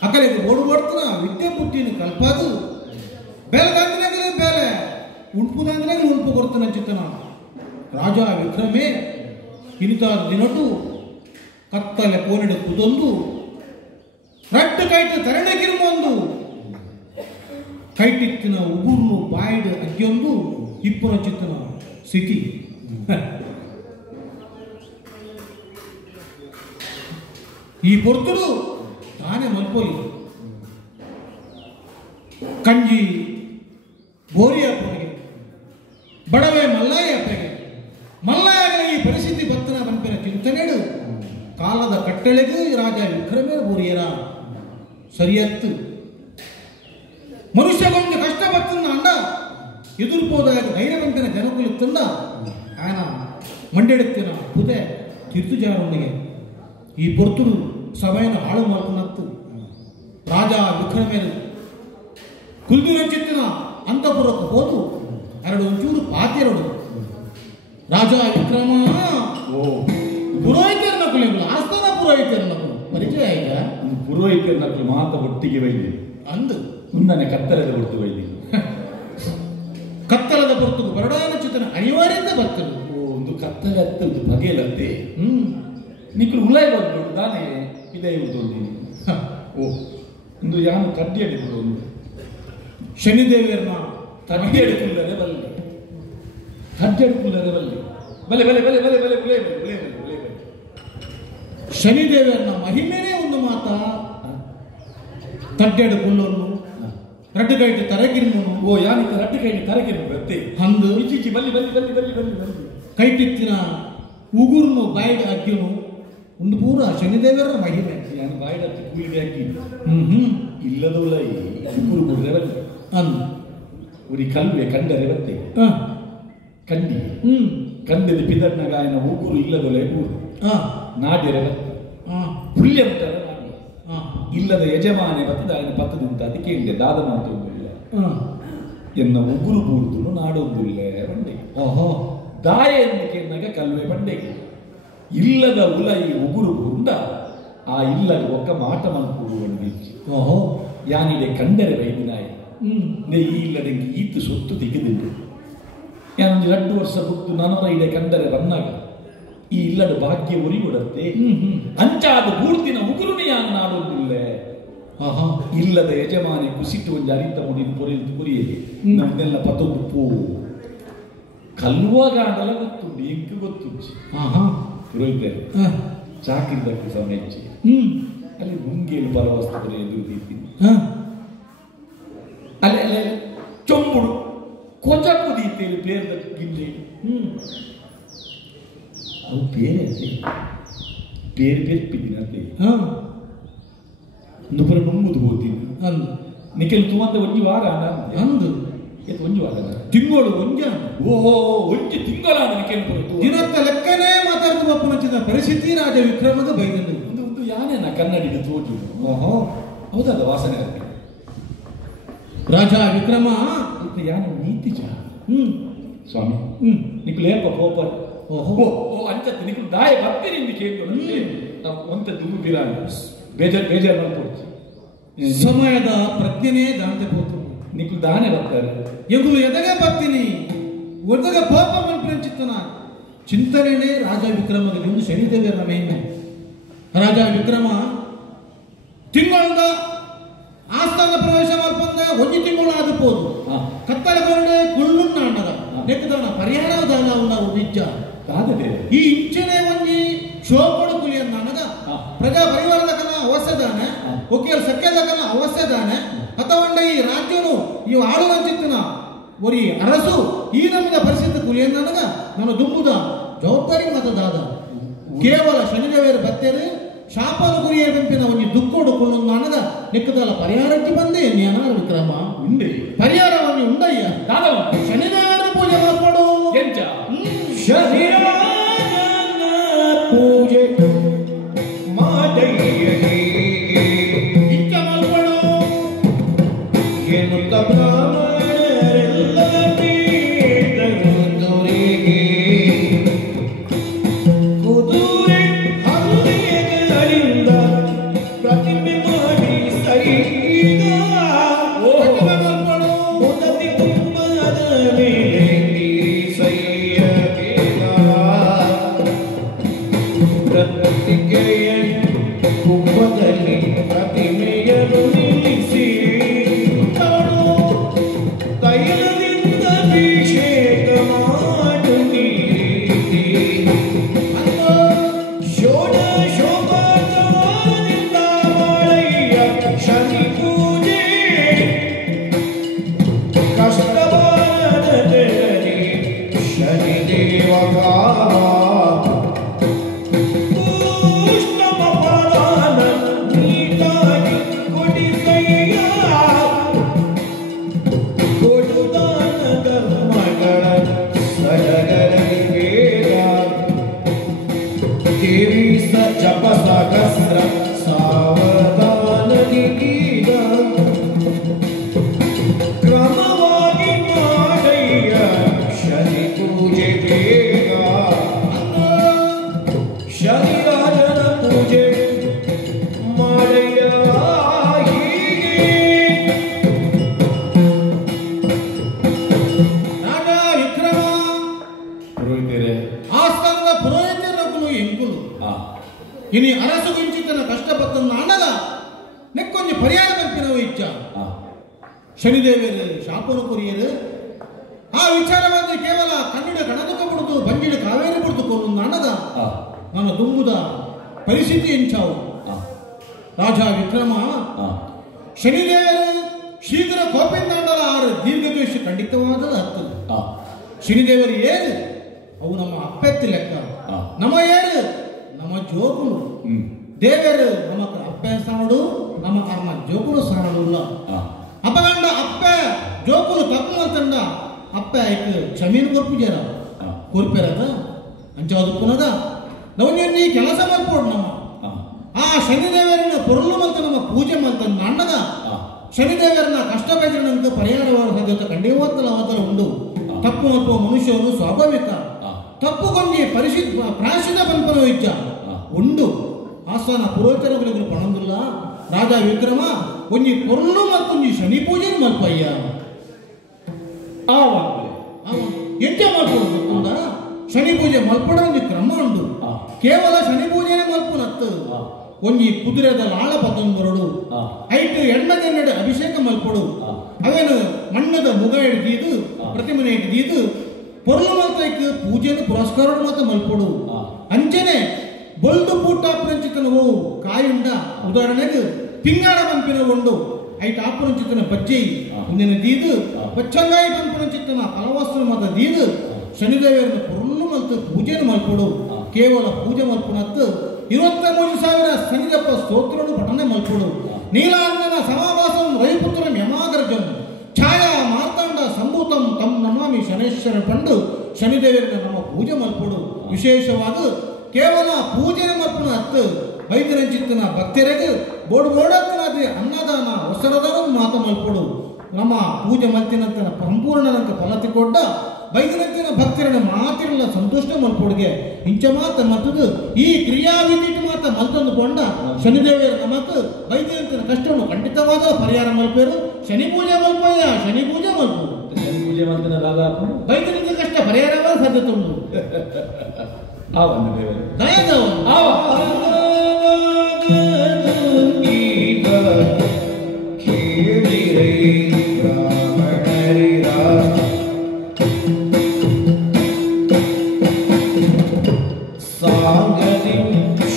ಅಕಲೆಗೆ ಓಡು ಓಡ್ತನ ವಿದ್ಯೆ ಬುದ್ಧಿನ ಕಲ್ಪದು ಬೆಳಗಾಂಗಲೇ ಬೇಲೆ ಉಣ್ಪುದಂಗಲೇ ಉಣ್ಪು ಕೊಡ್ತಾನ ಚಿತ್ತನ ರಾಜ ವಿಕ್ರಮೇ ಇನಿತಾದ ದಿನಟ್ಟು ಕತ್ತಲೆ ಕೋನೆಡು ಕುದೊಂದು ರಟ್ಟು ಕೈಟು ತರಣೆಗಿರುವೊಂದು ಕೈಟಿತ್ತಿನ ಉಗುರ್ನು ಬಾಯ್ಡು ಅಗ್ಗಿಯೊಂದು ಇಪ್ಪನ ಚಿತ್ತನ ಸ್ಥಿತಿ ಈ ಪೊರ್ತುಡು ತಾನೇ ಮಲ್ಪೋಲಿ ಕಂಜಿ ಬೋರಿ ಅಪ್ಪನಿಗೆ ಬಡವೆ ಮಲ್ಲಾಯಿ ಅಪ್ಪಗೆ ಮಲ್ಲಾಯಗಳ ಈ ಪರಿಸ್ಥಿತಿ ಬತ್ತನ ಬಂಪಿನ ಚಿಂತನೆಡು ಕಾಲದ ಕಟ್ಟಳೆಗೂ ರಾಜ ವಿಕ್ರಮೇ ಬೋರಿಯರ ಸರಿಯತ್ತು ಮನುಷ್ಯಗೊಂದು ಕಷ್ಟ ಬತ್ತನ್ನ ಅಂಡ ಎದುರ್ಬೋದಾಗ ಧೈರ್ಯವಂತನ ಜನಗಳು ತಂದ ಆಯನ ಮಂಡೆಡುತ್ತಿನ ಪುದೆ ತೀರ್ಥುಜಾರೊಂದಿಗೆ ಈ ಪೊರ್ತುಡು ಸಭೆಯನ್ನು ಹಾಳು ಮಾಡ್ಕೊಂಡತ್ತು ರಾಜ ವಿಕ್ರಮೇನು ಕುಲ್ದಿನ ಚಿತ್ತಿನ ಅಂತಪುರಕ್ಕೆ ಹೋದು ಎರಡು ಒಂಚೂರು ಪಾತೆರಡು ರಾಜ ವಿಕ್ರಮ ಓ ಪುರೋಹಿತರನ್ನ ಆಸ್ಥಾನ ಪುರೋಹಿತರನ್ನ ಪರಿಚಯ ಆಯ್ತಾ ಪುರೋಹಿತರನ್ನ ಮಾತ ಒಟ್ಟಿಗೆ ವೈದ್ಯ ಅಂದು ಮುಂದನೆ ಕತ್ತಲದ ಹೊರತು ವೈದ್ಯ ಕತ್ತಲದ ಹೊರತು ಬರಡಾನ ಚಿತ್ರನ ಅನಿವಾರ್ಯತೆ ಬರ್ತದೆ ಒಂದು ಕತ್ತಲತ್ತೆ ಒಂದು ಬಗೆಯಲತ್ತೆ ನಿಕ್ಕಳು ಉಲಾಯ್ ಬಂದು ನಾನೇ ಇದೇ ಉಂಟು ಓ ಒಂದು ಯಾನು ಕಡ್ಡಿ ಅಡಿದ್ರು ಒಂದು ಶನಿದೇವರನ್ನ ಕಡ್ಡಿ ಅಡಿಕೊಳ್ಳರೆ ಬಲ್ಲಿ ಕಡ್ಡಿ ಅಡಿಕೊಳ್ಳರೆ ಬಲ್ಲಿ ಬಲೆ ಬಲೆ ಬಲೆ ಬಲೆ ಬಲೆ ಬಲೆ ಬಲೆ ಬಲೆ ಬಲೆ ಶನಿದೇವರನ್ನ ಮಹಿಮೆನೇ ಒಂದು ಮಾತ ತಡ್ಡೆಡು ಕುಲ್ಲನ್ನು ರಡ್ಡುಗೈಟು ತರಗಿರ್ನು ಓ ಯಾನಿತ ರಡ್ಡುಗೈಟು ತರಗಿರ್ನು ಬತ್ತೆ ಹಂದು ಇಚ್ಚಿಚ್ಚಿ ಬಲ್ಲಿ ಬಲ್ಲಿ ಬಲ್ಲಿ ಬಲ್ಲಿ ಬಲ್ಲಿ ಬಲ್ಲಿ ಕೈಟಿತ್ತಿನ ಉಗುರ್ನು ಬಾಯಿಡ ಅಗ್ಗಿನು ಒಂದು ಪೂರ ಶನಿದೇವರ ಮಹಿಮೆ ಯಾನು ಬಾಯಿಡ ಕೂಲಿಗೆ ಹಾಕಿ ಇಲ್ಲದವಳ ಉಗುರು ಬಿಡ್ರೆ ಬಲ್ಲಿ ಅಂದು ಉರಿ ಕಲ್ವೆ ಕಂಡರೆ ಬತ್ತೆ ಕಂಡಿ ಕಂಡದ ಪಿದರ್ನ ಗಾಯನ ಉಗುರು ಇಲ್ಲದೊಲೆ ಊರು ನಾಡ್ಯರೆ ಬತ್ತೆ ಪುಲ್ಯ ಉಂಟಾರ ಇಲ್ಲದ ಯಜಮಾನೆ ಬರ್ತದ ఆయన ಪತ್ತದಿಂತ ಅದಕ್ಕೆ ಇಂದೆ ದಾದ ಮಾತೊಂದಿಲ್ಲ ಎನ್ನ ಉಗುರು ಬೂರ್ದುನು ನಾಡೊಂದಿಲ್ಲ ಬಂಡೆ ಓಹೋ ದಾಯ ಎನ್ನಿಕೆನ್ನಾಗ ಕಲ್ವೆ ಬಂಡೆಗೆ ಇಲ್ಲದ ಉಲೈ ಉಗುರು ಬುಂಡ ಆ ಇಲ್ಲದ ಒಕ್ಕ ಮಾಟ ಮನ್ಕೂಡು ಓಹೋ ಯಾನಿಡೆ ಕಂಡರೆ ವೈದಿನಾಯ ನೇ ಈ ಇಲ್ಲದಂಗೆ ಈತು ಸೊತ್ತು ತೆಗೆದಿದ್ದು ಯಾನೊಂದು 2 ವರ್ಷ ಬಿಟ್ಟು ನನರ ಇಡೆ ಕಂಡರೆ ಬನ್ನಾಗ ಈ ಇಲ್ಲದ ಭಾಗ್ಯ ಉರಿಗೊಡತ್ತೆ ಅಂಚಾದ ಬೂರ್ತಿನ ಉಗುರುನಿ ಯಾನು ನಾಡೊಂದಿಲ್ಲ ಇಲ್ಲದ ಯಜಮಾನೆ ಕುಸಿಟ್ಟು ಒಂದು ಅರಿತ ಮುಡಿ ಪೊರಿದು ಪುರಿಯಲಿ ನಮ್ದೆಲ್ಲ ಪತ್ತೊಂದು ಪೂ ಕಲ್ಲುವಾಗಾಡಲ ಗೊತ್ತುಂಡು ಎಂಕು ಗೊತ್ತುಂಟು ಪುರೋಹಿತರು ಚಾಕಿದ್ದಕ್ಕೆ ಸಮಯಚ್ಚಿ ಅಲ್ಲಿ ಮುಂಗೇಲು ಪರವಸ್ತುಗಳು ಎದುರು ನೀತೀನಿ ಅಲ್ಲಿ ಅಲ್ಲಿ ಚೊಂಬುಡು ಕೊಜಪ್ಪು ದೀತೇಲಿ ಬೇರ್ದ ಗಿಲ್ಲೆ ಅವು ಬೇರೆ ಅದೇ ಬೇರೆ ಬೇರೆ ಪಿದ್ದಿನತ್ತೆ ನುಪುರ ನುಂಗುದು ಹೋತೀನಿ ಅಂದು ನಿಖಿಲ್ ತುಮಂತ ಒಂಜಿ ವಾರ ಅಂದು ಎತ್ತು ಒಂಜಿ ವಾರ ತಿಂಗಳು ಒಂಜ ಓಹೋ ಒಂಜಿ ತಿಂಗಳ ನಿಖಿಲ್ ದಿನತ್ತ ಲೆಕ್ಕನೇ ಮಾತಾಡ್ತು ಬಪ್ಪ ಮಚ್ಚಿದ ಪರಿಸ್ಥಿತಿ ರಾಜ ವಿಕ್ರಮದ ಬೈದಲ್ಲಿ ಒಂದು ಒಂದು ಯಾನೇನ ಕನ್ನಡಿಗೆ ತೋಜು ಓಹೋ ಹೌದಲ್ಲ ವಾಸನೆ ಆಗ್ತದೆ ರಾಜ ವಿಕ್ರಮ ಇದು ಯಾನು ನೀತಿ ಜಾ ಸ್ವಾಮಿ ನಿಖಿಲ್ ಏಪ ಕೋಪ ಓಹೋ ಅಂಚತ್ತೆ ನಿಖಿಲ್ ದಾಯ ಬರ್ತೀನಿ ಎಂದು ಕೇಳ್ಕೊಂಡು ನಾವು ಒಂತ ದುಂಬು ಬಿರಾಣಿ ಬೇಜಾರು ಬೇಜಾರು ಮಾಡ್ಕೊಡ್ತೀವಿ ಸಮಯದ ಪ್ರಜ್ಞೆನೇ ದಾಂತೆ ಹೋತು ನಿಖಿಲ್ ದಾನೆ ಬರ್ತಾರೆ ಎಗುಲು ಎದಗೆ ಬರ್ತೀನಿ ಒದಗ ಪಾಪ ಮನ್ಪಂಚಿತ್ತನ ಚಿಂತನೆನೇ ರಾಜ ವಿಕ್ರಮಗೆ ಒಂದು ಶನಿದೇವರ ಮಹಿಮೆ ರಾಜ ವಿಕ್ರಮ ತಿಂಗಳದ ಆಸ್ಥಾನ ಪ್ರವೇಶ ಮಾಡ್ಬಂದ ಒಂಜಿ ತಿಂಗಳು ಆದಿರ್ಬೋದು ಕತ್ತಲಗೊಂಡೆ ಕುಳ್ಳುನ್ನ ಅಣ್ಣದ ನೆಕ್ಕದವನ ಪರಿಹಾರ ದಾನ ನಾವು ನಿಜ ಈ ಇಂಚನೆ ಒಂಜಿ ಶೋಪಡು ಕುಲಿಯನ್ನ ನನಗ ಪ್ರಜಾ ಪರಿವಾರದ ಕನ ಅವಶ್ಯದಾನೆ ಒಕ್ಕೇಲ್ ಸಖ್ಯದ ಕನ ಅವಶ್ಯದಾನೆ ಅಥವಾ ಈ ರಾಜ್ಯನು ಈ ಆಳುವಂಚಿತ್ತಿನ ಒರಿ ಅರಸು ಈ ನಮ್ಮಿನ ಪರಿಸ್ಥಿತಿ ಕುಲಿಯನ್ನ ನನಗ ನಾನು ದುಂಬುದ ಜವಾಬ್ದಾರಿ ಮತದಾದ ಕೇವಲ ಶನಿದೇವರು ಬತ್ತೇರಿ ಶಾಪನ ಗುರಿಯ ಬೆಂಪಿನ ಒಂಜಿ ದುಕ್ಕೋಡು ಕೊಂಡು ನನಗ ನೆಕ್ಕದಲ್ಲ ಪರಿಹಾರಕ್ಕೆ ಬಂದೆ ಜ್ಞಾನ ವಿಕ್ರಮ ಉಂಡೆ ಪರಿಹಾರವನ್ನು ಉಂಡಯ್ಯ ಶನಿದೇವರ ಪೂಜೆ ಮಾಡ್ಕೊಡು ಎಂಚ ಶನಿರಾಯನ ಪೂಜೆ ಮಾಡಯ್ಯಗೆ ಇಚ್ಛ ಮಾಡ್ಕೊಡು ಎನ್ನುತ್ತ ಬ್ರಾಹ್ಮಣರೆಲ್ಲ ತೀರ್ಥರುಂದರಿಗೆ ಕುದುರೆ ಹಲ್ಲಿಗಳಿಂದ ಪ್ರತಿಮೆ ಮಾಡಿ ಸೈದ ಉದತಿ ಕುಂಭದ ಮೇಲೆ ಸೈಯ ಕೇಳ ಇನಿ ಅರಸು ಗುಂಚಿತನ ಕಷ್ಟಪಟ್ಟನ್ನು ಅಣ್ಣಗ ನೆಕ್ಕೊಂದು ಪರಿಹಾರ ಕಲ್ಪಿನವ ಇಚ್ಛ ಶನಿದೇವರು ಶಾಪನು ಕೊರಿಯರು ಆ ವಿಚಾರವಾಗಿ ಕೇವಲ ಕನ್ನಡ ಕಣದಕ ಬಿಡುದು ಬಂಜಿಡ ಕಾವೇರಿ ಬಿಡುದು ಕೊನ್ನು ಅಣ್ಣಗ ನನ್ನ ದುಂಬುದ ಪರಿಸ್ಥಿತಿ ಎಂಚಾವು ರಾಜ ವಿಕ್ರಮ ಶನಿದೇವರು ಶೀಘ್ರ ಕೋಪಿಂದಾಂಡಲ ಆರು ದೀರ್ಘದ್ವೇಷ ಖಂಡಿತವಾದ ಹತ್ತದು ಶನಿದೇವರು ಏರು ಅವು ನಮ್ಮ ಅಪ್ಪೆತ್ತಿ ಲೆಕ್ಕ ನಮ್ಮ ಏರು ನಮ್ಮ ಜೋಗುಲು ದೇವರು ನಮ್ಮ ಅಪ್ಪೆ ಸಾಣಡು ನಮ್ಮ ಕರ್ಮ ಜೋಗುಲು ಸಾಣಡು ಇಲ್ಲ ಅಪಗಂಡ ಅಪ್ಪೆ ಜೋಗುಲು ತಪ್ಪು ಅಂತಂಡ ಅಪ್ಪೆ ಆಯ್ತು ಕ್ಷಮೀನು ಕೊರ್ಪುಜಾರ ಕೊರ್ಪೆರದ ಅಂಚಾದು ಪುನದ ನಾವು ನೀ ಕೆಲಸ ಮಾಡ್ಕೊಡು ನಮ್ಮ ಆ ಶನಿದೇವರನ್ನ ಪೊರಲು ಮಂತ ನಮ್ಮ ಪೂಜೆ ಮಂತ ಅಣ್ಣದ ಶನಿದೇವರನ್ನ ಕಷ್ಟ ಬೈದ್ರಂತ ಪರಿಹಾರವಾದ ಸಾಧ್ಯತೆ ಖಂಡಿತವಾಗಲ್ಲ ಅವತ್ತಲ್ಲ ಉಂಡು ತಪ್ಪು ಮತ್ತು ಮನುಷ್ಯನು ಸ್ವಾಭಾವಿಕ ತಪ್ಪುಗೊಂಡಿ ಪ್ರಾಯಶ್ಚಿತ ಪಂಪನ ಇಚ್ಛ ಉಂಡು ಆಸ್ಥಾನ ಪುರೋಚರಗಳಿಗೆ ಪಣಂದಿಲ್ಲ ರಾಜ ವಿಕ್ರಮ ಒಂಜಿ ಪೊರ್ಲು ಮತ್ತೊಂಜಿ ಶನಿ ಪೂಜೆ ಮಲ್ಪಯ್ಯ ಎಂತ ಮಾಡ್ಕೊಂಡು ಶನಿ ಪೂಜೆ ಮಲ್ಪಡ ಒಂದು ಕ್ರಮ ಉಂಡು ಕೇವಲ ಶನಿ ಪೂಜೆನೇ ಮಲ್ಪನತ್ತು ಒಂಜಿ ಕುದುರೆದ ಲಾಳ ಪತ್ತೊಂದು ಐಟು ಎಣ್ಣೆದೆನ್ನಡೆ ಅಭಿಷೇಕ ಮಲ್ಪಡು ಅವೇನು ಮಣ್ಣದ ಮುಗ ಹಿಡ್ದೀದು ಪ್ರತಿಮನೆ ಹಿಡ್ದೀದು ಪೊರ್ಲು ಮಲ್ತೈಕ್ ಪೂಜೆನ ಪುರಸ್ಕಾರ ಮಾತ್ರ ಮಲ್ಪಡು ಅಂಚನೆ ಬೊಲ್ದು ಪೂಟ ಅಪರಂಚಿತನವು ಕಾಯುಂಡ ಉದಾಹರಣೆಗೆ ಪಿಂಗಾರ ಪಂಪಿನಗೊಂಡು ಐಟ್ ಆಪರಂಚಿತನ ಬಜ್ಜಿ ಮುಂದಿನ ದೀದು ಬಚ್ಚಂಗಾಯಿ ಪಂಪರಂಚಿತನ ಫಲವಸ್ತ್ರ ಮಾತ್ರ ದೀದು ಶನಿದೇವರನ್ನು ಪೊರ್ಲು ಮಲ್ತು ಪೂಜೆನ ಮಲ್ಪಡು ಕೇವಲ ಪೂಜೆ ಮಲ್ಪನತ್ತು 23,000 ಶನಿದಪ್ಪ ಸ್ತೋತ್ರನು ಪಠನೆ ಮಲ್ಪಡು ನೀಲಾಂಜನ ಸಮಾವಾಸಂ ರವಿಪುತ್ರಂ ಯಮಾಗ್ರಜಂ ಛಾಯಾ ಮಾರ್ತಾಂಡ ಸಂಭೂತಂ ತಂ ನಮಾಮಿ ಶನೇಶ್ವರ ಪಂಡು ಶನಿದೇವರನ್ನ ನಮ್ಮ ಪೂಜೆ ಮಲ್ಪಡು ವಿಶೇಷವಾಗಿ ಕೇವಲ ಪೂಜೆನ ಮಲ್ಪನ ಹತ್ತು ವೈದ್ಯರಂಚಿತ್ತನ ಭಕ್ತರಿಗೆ ಬೋಡತ್ತನಾದ ಅನ್ನದಾನ ಹೊಸರದಾನ ಮಾತ ಮಲ್ಪಡು ನಮ್ಮ ಪೂಜೆ ಮಲ್ತಿನಂತನ ಸಂಪೂರ್ಣನಂತ ಫಲತಿ ಕೊಡ್ಡ ವೈದ್ಯರಂಚಿನ ಭಕ್ತರನ್ನ ಮಾತಿರಲ್ಲ ಸಂತುಷ್ಟ ಮಲ್ಪೊಡ್ಗೆ ಇಂಚ ಮಾತ ಮತ್ತದು ಈ ಕ್ರಿಯಾವಿಧಿ ಮಾತ ಮಲ್ತೊಂದು ಕೊಂಡ ಶನಿದೇವರ ನಮಕ್ ವೈದ್ಯರಂಚಿನ ಕಷ್ಟವನ್ನು ಖಂಡಿತವಾದ ಪರಿಹಾರ ಮಲ್ಪೇರು ಶನಿ ಪೂಜೆ ಮಲ್ಪಯ್ಯ ಶನಿ ಪೂಜೆ ಮಲ್ಪು ಶನಿ ಪೂಜೆ ಮಾಡ್ತಾನೆ ರಾಜ ವೈದ್ಯರಂಚಿನ ಕಷ್ಟ ಪರಿಹಾರವಾದ ಸಾಧ್ಯತೆ ಉಂಟು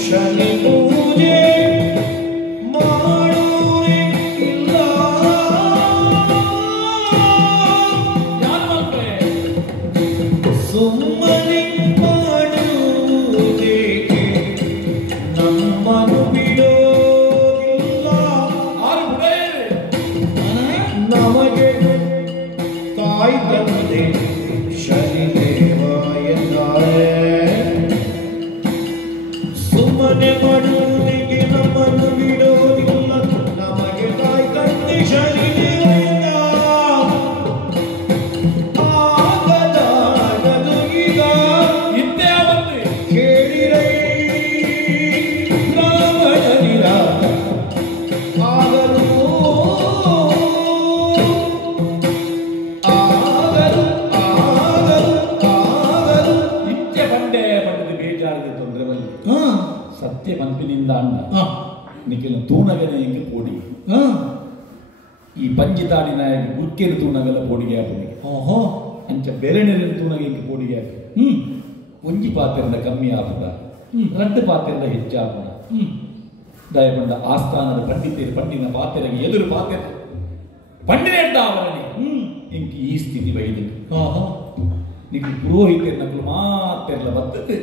ಶನಿ ಪೂಜೆ ಸುಮ್ಮನೆ ಮಾಡುವುದೇಕೆ ನಮ್ಮನ್ನು ಬಿಡೋದಿಲ್ಲ ನಮಗೆ ತಾಯಿ ತಂದೆ ಶನಿದೇವ ಎಂದರೆ ಸುಮ್ಮನೆ ಮಾಡುವುದಕ್ಕೆ ನಮ್ಮನ್ನು ಬಿಡೋದಿಲ್ಲ ನಮಗೆ ತಾಯಿ ತಂದೆ ಶನಿದೇವ ಆಗದಾಗದು ಈಗ ಇದ್ದೇ ಬಂದು ಕೇಳಿರೈ ರಾಮನಿರ ಆಗಲು ಆಗಲು ಆಗಲು ಆಗಲು ಇಚ್ಛೆ ಬಂಡೆ ಬಂದು ಬೇಜಾರದ ತೊಂದರೆ ಬಂದು ಸತ್ಯ ಪಂಪಿನಿಂದ ಅಣ್ಣ ನಿಖಿಲ ತೂಣಗನ ಹಿಂಗೆ ಪೋಡಿ ಈ ಪಂಜಿತಾಡಿ ನಾಯಕ ಗುರ್ಕೆರು ತೂಣಗಲ ಪೋಡಿಗೆ ಹಾಕಿ ಅಂಚ ಬೆರಣಿನ ತೂಣಗೆ ಹಿಂಗೆ ಪೋಡಿಗೆ ಹಾಕಿ ಒಂಜಿ ಪಾತ್ರೆಯಿಂದ ಕಮ್ಮಿ ಆಪದ ರಡ್ಡು ಪಾತ್ರೆಯಿಂದ ಹೆಚ್ಚಾಪದ ದಯಪಂಡ ಆಸ್ಥಾನದ ಪಂಡಿತರು ಪಂಡಿನ ಪಾತ್ರೆಗೆ ಎದುರು ಪಾತ್ರೆ ಪಂಡಿನ ಅವರನೆ ಇಂಕಿ ಈ ಸ್ಥಿತಿ ಬೈದು ನಿಖಿಲ್ ಪುರೋಹಿತರು ನಕಲು ಮಾತೆಲ್ಲ ಬರ್ತದೆ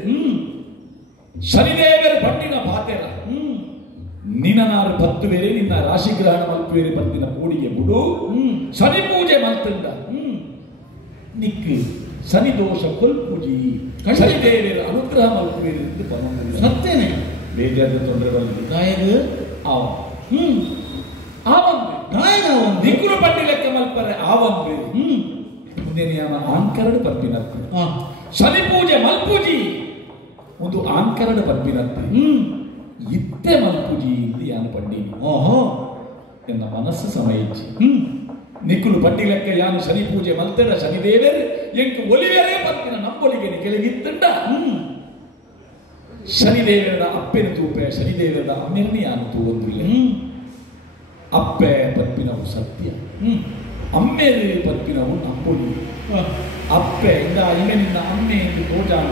ಶನಿದೇವರ ಪಂಡಿನ ಪಾತೆರ ನಿನನಾರು 10 ಬೇರೆ ನಿನ್ನ ರಾಶಿಗ್ರಹಣ ಮಲ್ಪೇರಿ ಪಂಡಿನ ಪೂಡಿಗೆ ಬಿಡು ಶನಿ ಪೂಜೆ ಮಲ್ತಂಡ ನಿಕ್ ಶನಿ ದೋಷ ಕೊಲ್ಪೂಜಿ ಶನಿದೇವರ ಅನುಗ್ರಹ ಮಲ್ಪೇರಿ ಎಂದು ಪರಮ ಸತ್ಯನೇ ಬೇಜಾರದ ತೊಂದರೆ ಬಂದಿದೆ ಗಾಯಕ ದಿಕ್ಕುರು ಪಂಡಿ ಲೆಕ್ಕ ಮಲ್ಪರೆ ಆವಂದ್ರೆ ಮುಂದೆ ಆಂಕರಡು ಪರ್ಪಿನತ್ತೆ ಶನಿ ಪೂಜೆ ಮಲ್ಪೂಜಿ ಒಂದು ಆಂಕರಡು ಪರ್ಪಿನತ್ತೆ ಇತ್ತೆ ಮಲ್ಪೂಜಿ ಎಂದು ಯಾನು ಪಂಡಿನಿ ಎನ್ನ ಮನಸ್ಸು ಸಮಯಿಚ್ಚಿ ನಿಕ್ಕುಲು ಪಂಡಿ ಲೆಕ್ಕ ಯಾನು ಶನಿ ಪೂಜೆ ಮಲ್ತೆರ ಶನಿದೇವರು ಎಂಕು ಒಲಿವೆರೇ ಪರ್ಪಿನ ನಂಬೊಲಿಗೆ ಕೆಳಗಿತ್ತಂಡ ಶನಿದೇವರದ ಅಪ್ಪೆನ ತೂಪೆ ಶನಿದೇವರದ ಅಮ್ಮೆನೇ ಯಾನು ತೂವಂದಿಲ್ಲ ಅಪ್ಪೆ ಪತ್ಪಿನವು ಸತ್ಯ ಅಮ್ಮೆದು ಪತ್ಪಿನವು ನಂಬುದು ಅಪ್ಪೆ ಇಂದ ಇಮೆನಿಂದ ಅಮ್ಮೆ ಎಂದು ತೋಜಾನ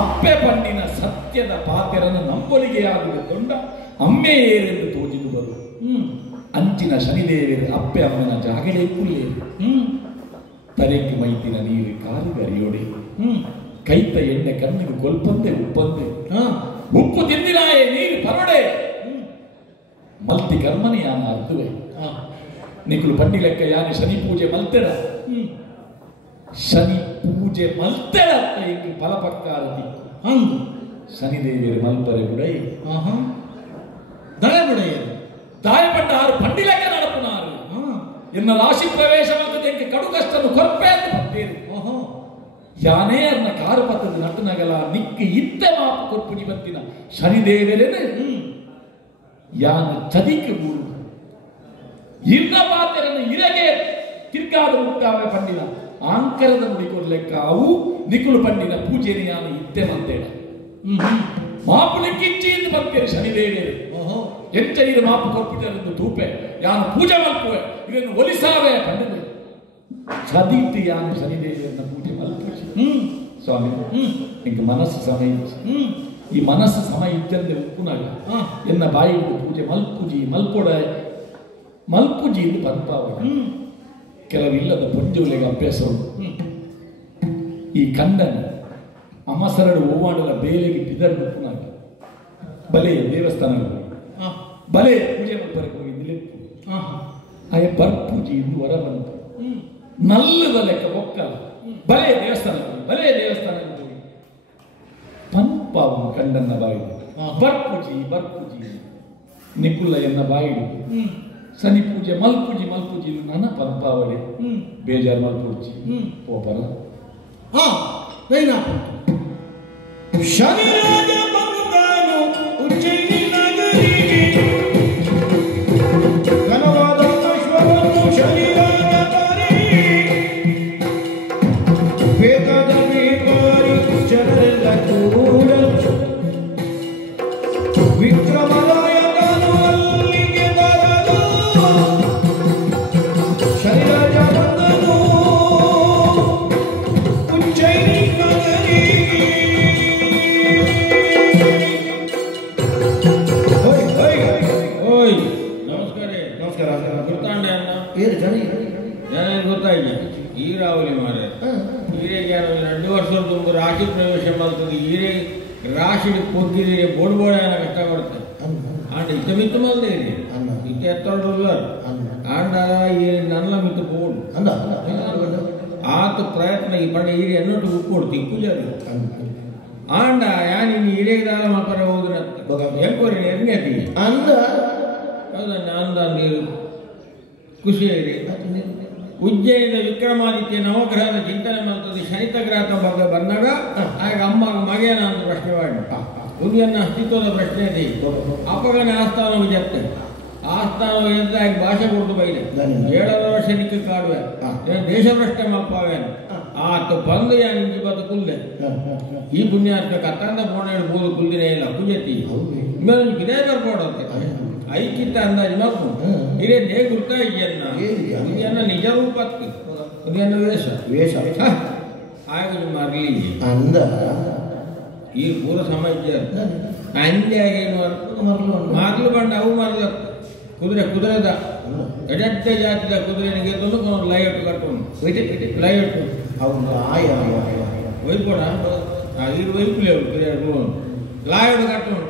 ಅಪ್ಪೆ ಪಂಡಿನ ಸತ್ಯದ ಪಾತೆರನ್ನು ನಂಬೊಲಿಗೆ ಆಗುವುದು ಕೊಂಡ ಅಮ್ಮೆ ಏರೆಂದು ತೋಜಿದು ಬರು ಅಂಚಿನ ಶನಿದೇವರ ಅಪ್ಪೆ ಅಮ್ಮನ ಜಾಗಲೇ ಕುಲ್ಲೇ ತಲೆಗೆ ಮೈತಿನ ನೀರು ಕಾರುಗರಿಯೋಡೆ ಕೈತ ಎಣ್ಣೆ ಕಣ್ಣಿಗೆ ಕೊಲ್ಪಂದೆ ಉಪ್ಪಂದೆ ಉಪ್ಪು ತಿಂದಿನಾಯೇ ನೀರು ಪರೊಡೆ ಮಲ್ತಿ ಕರ್ಮನೆ ಯಾನ ಅರ್ಥವೇ ನಿಕ್ಕಲು ಪಂಡಿ ಲೆಕ್ಕ ಯಾನೆ ಶನಿ ಪೂಜೆ ಮಲ್ತೆಡ ಶನಿ ಪೂಜೆ ಮಲ್ತೆಡ ಇಂದು ಫಲಪಕ್ಕಾರ ದಿಕ್ಕು ಹಂದು ಶನಿದೇವಿಯರು ಮಲ್ಪರೆ ಉಡೈ ದಳೆ ಬುಡೆಯ ದಾಯಪಟ್ಟ ಆರು ಪಂಡಿ ಲೆಕ್ಕ ನಡಪುನಾರು ಎನ್ನ ರಾಶಿ ಪ್ರವೇಶ ಮಲ್ತದೆಂಗೆ ಕಡು ಕಷ್ಟನ್ನು ಕೊರ್ಪೆ ಅಂತ ಬಂದೇರು ಯಾನೇ ಅನ್ನ ಕಾರು ಪತ್ತದ ನಟನಗಲ ನಿಕ್ಕೆ ಇತ್ತೆ ಮಾಪು ಕೊರ್ಪುಜಿ ಬಂತಿನ ಶನಿದೇವರೇನೆ ಯಾನ ಚದಿಕೆ ಗೂಡು ಇನ್ನ ಪಾತೆರನ್ನು ಇರಗೆ ತಿರ್ಗಾದ ಮುಟ್ಟಾವೆ ಪಂಡಿನ ಆಂಕರದ ಮುಡಿಕೊರ್ ಲೆಕ್ಕ ಅವು ನಿಕುಲು ಪಂಡಿನ ಪೂಜೆನೆ ಯಾನು ಇತ್ತೆ ಮಂತೇಡ ಮಾಪು ಲೆಕ್ಕಿಚ್ಚಿ ಎಂದು ಬಂತೇನೆ ಶನಿದೇವರು ಎಂಚ ಇದು ಮಾಪು ಕೊರ್ಪಿಟರೆಂದು ತೂಪೆ ಯಾನು ಪೂಜೆ ಮಲ್ಪುವೆ ಇದನ್ನು ಒಲಿಸಾವೆ ಪಂಡಿನ ಚದಿಟ್ಟು ಯಾನು ಶನಿದೇವರನ್ನ ಪೂಜೆ ಮಲ್ಪುಜಿ ಸ್ವಾಮಿ ನಿಂಗೆ ಮನಸ್ಸು ಸಮಯ ಈ ಮನಸ್ಸು ಸಮಯ ಇದ್ದಂತೆ ಉಪ್ಪುನಾಗ ಎನ್ನ ಬಾಯಿ ಪೂಜೆ ಮಲ್ಪುಜಿ ಮಲ್ಪೊಡ ಮಲ್ಪುಜಿ ಎಂದು ಪಂಪಾವ ಕೆಲವಿಲ್ಲದ ಪುಂಜುಲೆಗೆ ಅಭ್ಯಾಸ ಈ ಕಂಡನ ಅಮಸರಡು ಓವಾಡಲ ಬೇಲೆಗೆ ಬಿದರ್ ಉಪ್ಪುನಾಗ ಬಲೆ ದೇವಸ್ಥಾನಗಳು ಬಲೆ ಪೂಜೆ ಮಲ್ಪರಕ್ಕೆ ಹೋಗಿದ್ದಿಲ್ಲ ಆಯ ಬರ್ಪೂಜಿ ಎಂದು ಹೊರ ಬಂತು ನಲ್ಲದ ಲೆಕ್ಕ ಒಕ್ಕಲ್ಲ ಬಲೆ ದೇವಸ್ಥಾನ ಪಂಪಾವ ಕಂಡನ್ನ ಬಾಯಿ ಬರ್ಪೂಜಿ ನಿಕುಲ್ಲ ಎನ್ನ ಬಾಯಿ ಶನಿ ಪೂಜೆ ಮಲ್ಪೂಜಿ ನನ್ನ ಪಂಪಾವಳಿ ಬೇಜಾರು ಮಲ್ಪೂಜಿ ಪೋಪರ ಶನಿ ರಾಜ ಬಂದಾನು ಉಜ್ಜಯಿನಿ ನಗರಿಗೆ ಘನವಾದ ಅಶ್ವವನ್ನು ಶನಿ ರಾಜ ತಾರಿ ಬೇಕಾದ ಬೇಕಾರಿ ಜನರೆಲ್ಲ ಕೂಡ ವಿಕ್ರಮರಾಯನು ಅಲ್ಲಿಗೆ ಬರಲು ಶನಿ ರಾಜ ಬಂದನು ಉಜ್ಜಯಿನಿ ಗೊತ್ತಾಯಿಲ್ಲ ಈರಾವಳಿ ಮಾರೆ ಈರೆಗೆ 2 ವರ್ಷದ ತುಂಬ ರಾಶಿ ಪ್ರವೇಶ ಮಾಡ್ತದೆ ಈರೆ ರಾಶಿ ಕೊಗ್ಗಿರಿ ಬೋಡ್ ಬೋಡಾನ ಕಷ್ಟ ಬರುತ್ತೆ ಆಂಡ ಇತ್ತ ಮಿತ್ತು ಮಲ್ದೆ ಇರಿ ಇತ್ತ $2 ಆಂಡ ಈ ನನ್ನ ಮಿತ್ತು ಬೋಡು ಆತ ಪ್ರಯತ್ನ ಈ ಪಡೆ ಈರಿ ಅನ್ನೋಟು ಉಕ್ಕೊಡ್ತಿ ಪೂಜಾರಿ ಆಂಡ ಯಾನಿ ಹಿರೇದಾಲ ಮಕ್ಕಳ ಹೋದ್ರೆ ಎಂಕೋರಿ ಎರ್ಗತಿ ಅಂದ ಹೌದಣ್ಣ ಅಂದ ನೀರು ಖುಷಿಯಾಗಿದೆ ಉಜ್ಜಯಿನಿಂದ ವಿಕ್ರಮಾದಿತ್ಯ ನವಗ್ರಹದ ಚಿಂತನೆ ಮಾಡ್ತದೆ ಶನಿತ ಗ್ರಹ ಬಗ್ಗೆ ಬಂದಾಗ ಆಗ ಅಮ್ಮ ಮಗೇನ ಅಂತ ಪ್ರಶ್ನೆ ಮಾಡಿ ಉದಿಯನ್ನ ಅಸ್ತಿತ್ವದ ಪ್ರಶ್ನೆ ಇದೆ ಅಪಗನ ಆಸ್ಥಾನ ವಿಜತ್ತೆ ಆಸ್ಥಾನ ಎದ್ದಾಗಿ ಭಾಷೆ ಕೊಟ್ಟು ಬೈದೆ 7 ವರ್ಷ ನಿಕ್ಕ ಕಾಡುವೆ ದೇಶ ಭ್ರಷ್ಟ ಮಲ್ಪಾವೇನು ಆತ ಬಂದು ಯಾನಿಂಜಿ ಬದು ಕುಲ್ದೆ ಈ ಪುಣ್ಯಾತ್ಮ ಕತ್ತಂದ ಪೋಣ ಹೇಳ್ಬೋದು ಕುಲ್ದಿನೇ ಇಲ್ಲ ಪೂಜತಿ ಮೇಲೆ ಇದೇ ಬರ್ಕೊಡತ್ತೆ ಐಕ್ಯತ ಅಂದಾಜು ಮಾತು ಇದೇ ದೇ ಗುರ್ತಾ ಇದೆಯನ್ನ ನಿಜ ರೂಪಕ್ಕೆ ಇದನ್ನ ವೇಷ ಆಗ ಮರಲಿ ಅಂದ ಈ ಪೂರ ಸಮಾಜ ಅಂಜೆ ಏನು ಮಾರ್ಲು ಬಂಡ ಅವು ಮಾರ್ಲ ಕುದುರೆದ ಎಡಡ್ಡ ಜಾತಿದ ಕುದುರೆನಿಗೆ ತಂದು ಲೈಟ್ ಕಟ್ಟೋನು ಲೈಟ್ ಅವನು ಆಯ ಒಯ್ಕೊಡ ಇದು ಒಯ್ಕುಲಿ ಅವರು ಲಾಯಡ್ ಕಟ್ಟೋನು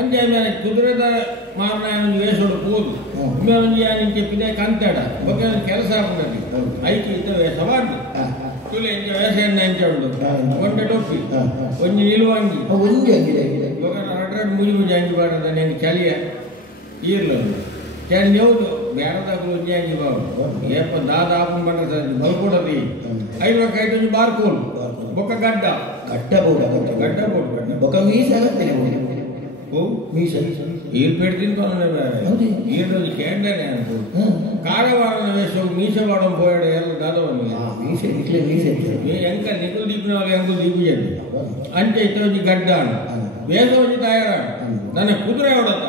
ಅಂಜೆ ಮೇಲೆ ಕುದುರೆದ ಮಾರನಾಯನ ವೇಷೋಡು ಕೂದು ಮೇಲೊಂಜಿ ಪಿದೆ ಕಂತಾಡ ಬಗ್ಗೆ ಕೆಲಸ ಆಗ್ಬಿಡಲಿ ಐಕ್ಯ ಇದ್ದ ವೇಷ ಮಾಡಿ ತುಲೆ ಇಂಚ ವೇಷ ಎಂಚ ಉಂಡು ಒಂಟೆ ಟೊಪ್ಪಿ ಒಂಜಿ ನಿಲುವಂಗಿ ಇವಾಗ 2 ಮುಜಿ ಅಂಗಿ ಬಾರದ నేను ಚಳಿಯ ಈರ್ಲು ಚಳಿ ನೆವ್ದು ಬೇಡದಾಗಲು ಒಂಜಿ ಅಂಗಿ ಬಾವು ಏಪ ದಾದಾಪು ಬಂಡ ಬಲ್ಕೊಡದಿ 5 ರೊಕ್ಕ 5 ಬಾರ್ಕೋಲ್ ಬೊಕ್ಕ ಗಡ್ಡ ಬೋಡು ಬೊಕ್ಕ ಮೀಸೆ ಮೀಸೆ ಈರ್ ಪೆಡ್ತೀನಿ ಈರೋಜು ಕೇಂದ್ರನೇ ಅಂತ ಕಾರವಾರನ ವೇಷ ಮೀಸೆ ಮಾಡೋ ಪೋಯಡ ಎಲ್ಲ ದಾದವನು ಮೀಸೆ ಎಂಕ ನಿಗುಲ್ ದೀಪಿನ ಎಂಕು ದೀಪಿ ಅಂಚೆ ಇತ್ತೊಂಜಿ ಗಡ್ಡ ಬೇಸೋಜಿ ತಯಾರ ನನ್ನ ಕುದುರೆ ಹೊಡತ್ತ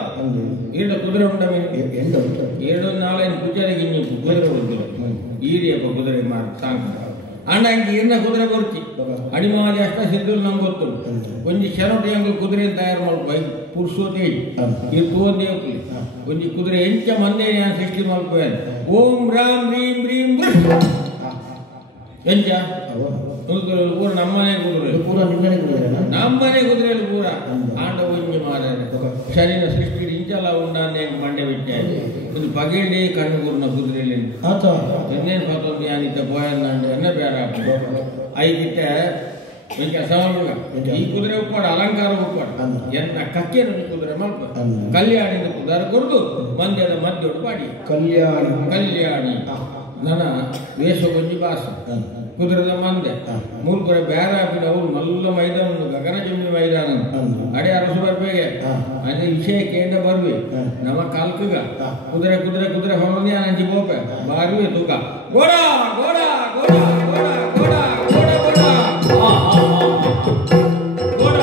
ಈಡ ಕುದುರೆ ಉಂಡ ಎಂತ ಉಂಟು? 7-4 ಕುದುರೆಗೆ ಕುದುರೆ ಹೊಡೆದಿಲ್ಲ ಈರಿಯಪ್ಪ ಕುದುರೆ ಮಾಡಿ ಸಾಂಕ ಅಂಡ ಅಂಕಿ ಇನ್ನ ಕುದುರೆ ಬರ್ತಿ ಅಡಿಮಾದಿ ಅಷ್ಟ ಸಿದ್ದು ನಂಗೆ ಗೊತ್ತು ಒಂಜಿ ಶರಟಿ ಅಂಗ ಕುದುರೆ ತಯಾರು ಮಾಡ್ಬೈ ಪುರುಷೋತಿ ಇದು ಒಂದೇ ಒಂಜಿ ಕುದುರೆ ಎಂಚ ಮಂದೇ ನಾನು ಸೃಷ್ಟಿ ಮಾಡ್ಕೋಯ ಓಂ ರಾಮ್ ರೀಂ ರೀಂ ಎಂಚ ಪೂರ ನಮ್ಮನೆ ಕುದುರೆ ಪೂರ ನಿಮ್ಮನೆ ಕುದುರೆನಾ? ನಮ್ಮನೆ ಕುದುರೆಯಲ್ಲಿ ಪೂರ ಆಂಡ ಒಂಜಿ ಮಾರ ಶನಿನ ಸೃಷ್ಟಿ ಇಂಚಲ್ಲ ಉಂಡಾನೆ ಮಂಡೆ ಬಿಟ್ಟ ಒಂದು ಬಗೆಯಲ್ಲಿ ಕಣ್ಣು ಕೂರ್ನ ಕುದುರೆಯಲ್ಲಿ ಎನ್ನೇನು ಪತ್ತೊಂದು ಯಾನಿತ್ತ ಬೋಯನ್ನ ಎನ್ನ ಬೇಡ ಐದಿತ್ತ ಈ ಕುದುರೆ ಉಪ್ಪಾಡ ಅಲಂಕಾರ ಉಪ್ಪಾಡ ಎನ್ನ ಕಕ್ಕೆ ಕುದುರೆ ಮಲ್ಪ ಕಲ್ಯಾಣಿನ ಕುದುರೆ ಕೊಡ್ದು ಮಂದ್ಯದ ಮಧ್ಯೊಡು ಪಾಡಿ ಕಲ್ಯಾಣಿ ನನ್ನ ವೇಷ ಗೊಂಜಿ ಬಾಸ ಕುದುರೆದ ಮಂದೆ ಮೂರ್ಕುರೆ ಬೇರೆ ಹಾಕಿದ ಅವ್ರು ಮಲ್ಲ ಮೈದಾನ ಗಗನ ಜಂಬಿ ಮೈದಾನ ಅಡೆ ಅರಸು ಬರ್ಬೇಗೆ ಅದೇ ವಿಷಯ ಕೇಂದ್ರ ಬರ್ವಿ ನಮ್ಮ ಕಾಲ್ಕಗ ಕುದುರೆ ಕುದುರೆ ಕುದುರೆ ಹೊರನೇ ಅಂಜಿ ಬೋಪೆ ಬಾರುವೆ ತೂಕ ಗೋಡ ಗೋಡ ಗೋಡ ಗೋಡ ಗೋಡ ಗೋಡ ಗೋಡ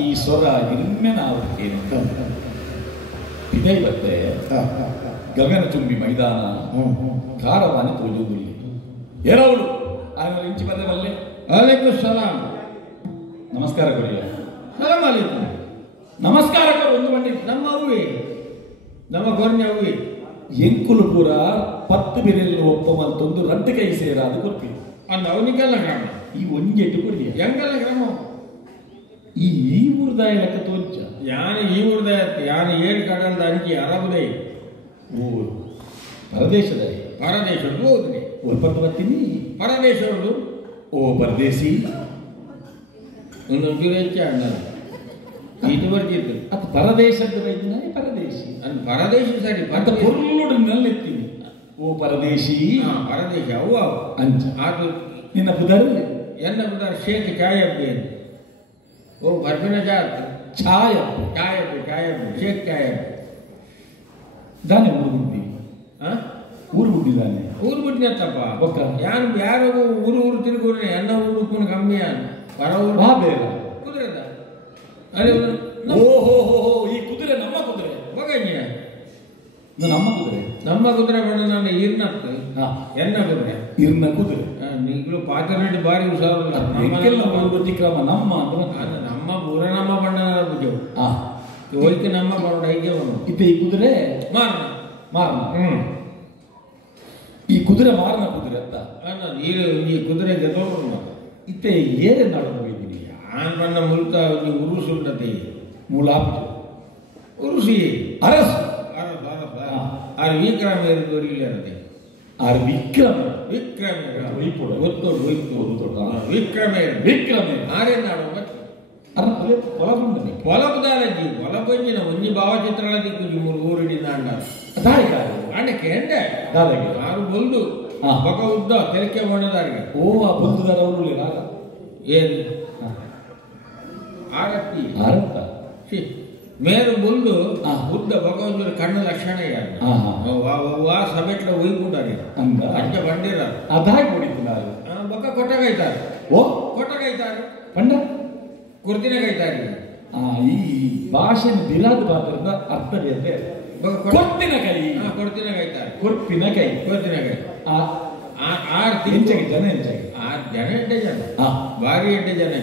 ಈ ಸ್ವರ ಇನ್ನೇ ನಾವು ಇದೇ ಬತ್ತೆ ಗಗನ ಚುಂಬಿ ಮೈದಾನ ಕಾರವಾನಿ ತೋಜುವುದಿಲ್ಲ ಎರವಳು ಆಮೇಲೆ ಇಂಚಿ ಬಂದೆ ಬಲ್ಲೆ ಅಲೈಕುಂ ಸಲಾಮ್ ನಮಸ್ಕಾರ ಕೊಡಿ ಸಲಾಮ್ ಅಲೈಕುಂ ನಮಸ್ಕಾರ ಕೊಡು ಒಂದು ಬಂಡಿ ನಮ್ಮ ಅವ್ವಿ ನಮ್ಮ ಗೊರ್ನೆ ಅವ್ವಿ ಎಂಕುಲು ಪೂರ 10 ಬೆರೆಯಲ್ಲಿ ಒಪ್ಪಮಂತೊಂದು ರಡ್ಡು ಕೈ ಸೇರಾದ ಕೊಡ್ತೀವಿ ಅಂದ ಅವನಿಗೆಲ್ಲ ಕ್ರಮ ಈ ಒಂಜೆಟ್ಟು ಕೊಡಿ ಹೆಂಗೆಲ್ಲ ಕ್ರಮ ಈ ಊರ್ದಾಯ ಲೆಕ್ಕ ತೋರ್ಚ ಯಾನು ಈ ಊರ್ದ ಯಾನು ಏಳು ಕಡಂದ ಅಂಕಿ ಅರಬುದೇ ಓ ಪರದೇಶದ ಪರದೇಶದ್ದು ಹೋದ್ರಿ ಒಲ್ಪಟ್ಟು ಬರ್ತೀನಿ ಪರದೇಶದ್ದು ಓ ಪರದೇಶಿ ಒಂದು ಹೆಚ್ಚು ಅಣ್ಣ ಇದು ಬರ್ತಿತ್ತು ಅದು ಪರದೇಶದ ಬೈದಿನ ಪರದೇಶಿ ಅದು ಪರದೇಶ ಸರಿ ಅಂತ ಪೊರ್ಲುಡನ್ನೆತ್ತೀನಿ ಓ ಪರದೇಶಿ ಪರದೇಶ ಅವು ಅಂಚ ಅದು ನಿನ್ನ ಪುದರ್ ಎನ್ನ ಪುದರ್ ಶೇಖ್ ಚಾಯಬ್ಬಿ ಓ ಬರ್ಬಿನ ಜಾತ್ ಛಾಯಪ್ಪು ಚಾಯಬ್ಬಿ ಶೇಖ್ ಚಾಯಬ್ಬಿ ದಾನೆ ಊರು ಗುಡ್ಡಿ ಊರು ಗುಡ್ಡಿದ್ದಾನೆ ಊರು ಬಿಟ್ಟಿನತ್ತಪ್ಪ ಒಕ್ಕ ಯಾರು ಊರು ತಿರುಗುನೆ ಎನ್ನ ಊರು ಉಪ್ಪು ಕಮ್ಮಿ ಪರ ಊರು ಬಾ ಬೇಡ ಕುದುರೆದ ಅರೆ ಓಹೋ ಈ ಕುದುರೆ ನಮ್ಮ ಕುದುರೆ ಹೋಗಂಜ ನಮ್ಮ ಕುದುರೆ ನಮ್ಮ ಕುದುರೆ ಬಣ್ಣ ನಾನು ಇರ್ನತ್ತು ಎನ್ನ ಕುದುರೆ ಇರ್ನ ಕುದುರೆ ನೀಗಲು ಪಾತ್ರರೆಡ್ಡಿ ಬಾರಿ ಹುಷಾರಲ್ಲ ಕ್ರಮ ನಮ್ಮ ನಮ್ಮ ಊರ ನಮ್ಮ ಬಣ್ಣ ಬುಜು ಹೋಯ್ತು ನಮ್ಮ ಬಣ್ಣ ಹೀಗೆ ಇತ್ತೆ ಈ ಕುದುರೆ ಮಾರನ ಈ ಕುದುರೆ ಮಾರನ ಕುದುರೆ ಅಂತ ಈ ಕುದುರೆ ಗೆದೋರು ಇತ್ತೆ ಏನೇ ನಾಡು ಹೋಗಿದ್ದೀನಿ ಆನ್ ಬಣ್ಣ ಮುಲ್ತ ಉರುಸು ಉಂಟತಿ ಮೂಲಾಪು ಉರುಸಿ ಅರಸು ಆರು ವಿಕ್ರಮ ಇರುತ್ತೆ ಆರು ವಿಕ್ರಮ ವಿಕ್ರಮ ಆರೇನಾಡು పొలపుదాలజీ పొలపొంచిన ఒన్ని భావచిత్రాల దిక్కు మూడు ఊరిడింది అన్నారు అండకే అంటే ఆరు బొల్దు ఒక ఉద్ద తెలకే ఉండదానికి ఓ ఆ బొల్దుదారు ಅವರು లేరా ఏది ಆರತ್ತಿ ಆರತ್ತ ಮೇರು ಬುಲ್ದು ಬುದ್ಧ ಭಗವಂತನ ಕಣ್ಣು ಲಕ್ಷಣ ವಾ ಸಭೆಟ್ಲ ಒಯ್ಕೊಂಡಾರೆ ಅಂಚ ಬಂದಿರ ಅದಾಗಿ ಹೊಡಿತಾರೆ ಬೊಕ್ಕ ಕೊಟ್ಟಗೈತಾರೆ ಓ ಕೊಟ್ಟಗೈತಾರೆ ಪಂಡ ಕೊರ್ತಿನಗೈತಾರೆ ಈ ಭಾಷೆ ದಿಲಾದ ಪಾತ್ರದ ಅರ್ಥ ಬೇರೆ ಕೊರ್ತಿನಕೈ ಕೊರ್ತಿನಗೈತಾರೆ ಕೊರ್ತಿನಕೈ ಕೊರ್ತಿನಗೈ ಎಂಚಗೆ ಜನ ಎಂಚಗೆ ಜನ ಎಡ್ಡೆ ಜನ ಭಾರಿ ಎಡ್ಡೆ ಜನ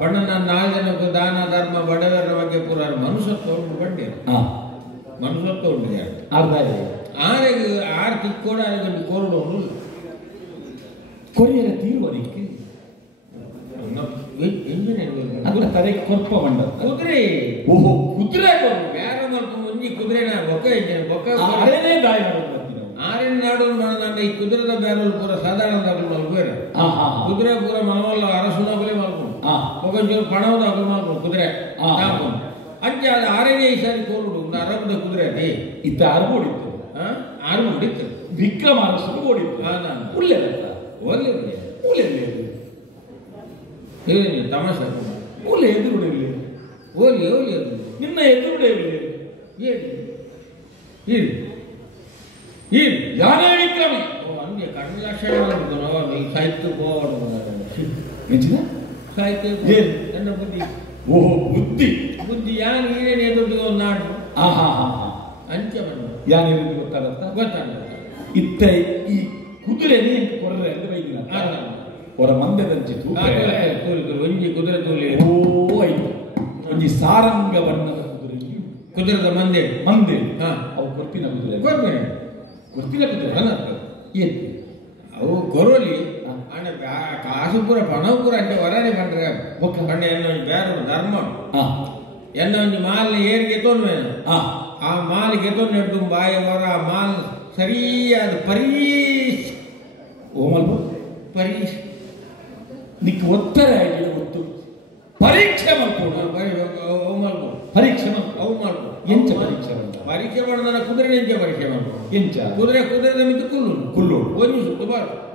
ಬಣ್ಣ ನಾನು 4 ಜನಕ್ಕೆ ದಾನ ಧರ್ಮ ಬಡವರ ಬಗ್ಗೆ ಪೂರ ಮನುಷ್ಯತ್ವ ಉಂಟು ಬಂಡಿ ಮನುಷ್ಯತ್ವ ಉಂಟು ಅರ್ಧ ಆರೆಗೆ 6 ತಿಕ್ಕೋಡ ಕೋರಡು ಉಂಟು ಕೊರಿಯರ ತೀರುವನಿಕ್ಕೆ ಅಂದ್ರೆ ತಲೆ ಕೊರ್ಪ ಮಂಡ ಕುದುರೆ ಓಹೋ ಕುದುರೆ ಬೇರೆ ಮಲ್ಪ ಮುಂಜಿ ಕುದುರೆನ ಬೊಕ್ಕ ಇದ್ದೇನೆ ಬೊಕ್ಕ ಆರೇನೇ ದಾಯ ಆರೇನ ನಾಡು ನನ್ನ ಈ ಕುದುರೆದ ಬೇರೆ ಪೂರ ಸಾಧಾರಣ ಮಲ್ಕೋರ ಕುದುರೆ ಪೂರ ಮನವಲ್ಲ ಅರಸುನಗಲೇ ಮಲ್ಕೊಂಡು ಒಂಚೂರು ಪಣವದಾಗ ಮಲ್ಕೊಂಡು ಕುದುರೆ ಅಂಚೆ ಅದು ಆರೇನೇ ಈ ಸಾರಿ ಕೋರುಡು ಅರಬದ ಕುದುರೆ ಅದೇ ಇತ್ತ ಅರಬು ಹೊಡಿತು ಅರಬು ಹೊಡಿತು ವಿಕ್ರಮ ಅರಸು ಹೊಡಿತು ಉಳ್ಳೆ ಒಳ್ಳೆ ಉಳ್ಳೆ ತಮಾಷೆ ಓಲೆ ಎದುರುಡೆಯಲ್ಲಿ ಓಲಿ ಓಲಿ ನಿನ್ನ ಎದುರುಡೆಯಲ್ಲಿ ಯಾನೇ ವಿಕ್ರಮ ಓ ಹಂಗೆ ಕಣ್ಣು ಲಕ್ಷಣ ಸಾಹಿತ್ಯ ಹೋಗೋಣ ಮೆಚ್ಚಿನ ಸಾಹಿತ್ಯ ಏನು? ನನ್ನ ಬುದ್ಧಿ ಓಹೋ ಬುದ್ಧಿ ಬುದ್ಧಿ ಯಾನು ಈರೇನು ಎದುರು ಒಂದು ನಾಡು ಅಂಚೆ ಬಂದು ಯಾರು ಗೊತ್ತಾಗತ್ತ ಗೊತ್ತಾಗ ಇತ್ತ ಈ ಕುದುರೆ ನೀನು ಕೊರ್ರೆ ಎಂದು ಬೈದಿನ ಅವರ ಮಂದದಂಚಿ ಒಂಜಿ ಕುದುರೆ ತೂಲಿ ಓ ಆಯ್ತು ಒಂಜಿ ಸಾರಂಗ ಬಣ್ಣದ ಕುದುರೆ ಕುದುರೆದ ಮಂದೆ ಮಂದೆ ಹಾ ಅವು ಕೊರ್ತಿನ ಕುದುರೆ ಕೊಡ್ಬೇಡಿ ಕೊರ್ತಿನ ಕುದುರೆ ಏನು ಅವು ಕೊರೋಲಿ ಅಣ್ಣ ಕಾಸು ಪೂರ ಪಣ ಪೂರ ಅಂಚೆ ಹೊರನೆ ಬಂದ್ರೆ ಬಣ್ಣ ಎನ್ನ ಬೇರೆ ಧರ್ಮ ಎನ್ನ ಒಂದು ಮಾಲಿನ ಏರಿಗೆ ತೊಂದ್ಮೇನು ಆ ಮಾಲಿಗೆ ತೊಂದು ಹಿಡಿದು ಬಾಯ ಹೊರ ಆ ಮಾಲ್ ಸರಿಯಾದ ಪರೀಕ್ಷೆ ನಿಕ್ ಒತ್ತಡ ಆಗಿದೆ ಗೊತ್ತು ಪರೀಕ್ಷೆ ಮಾಡ್ಕೊಂಡು ಪರೀಕ್ಷೆ ಅವು ಮಾಡ್ಬೋದು ಎಂಚ ಪರೀಕ್ಷೆ ಪರೀಕ್ಷೆ ಮಾಡಿದ ಕುದುರೆ ಎಂಚ ಪರೀಕ್ಷೆ ಮಾಡ್ಬೋದು ಎಂಚ ಕುದುರೆ ಮಿತ್ತು ಕುಲ್ಲು ಒಂದು ಸುತ್ತು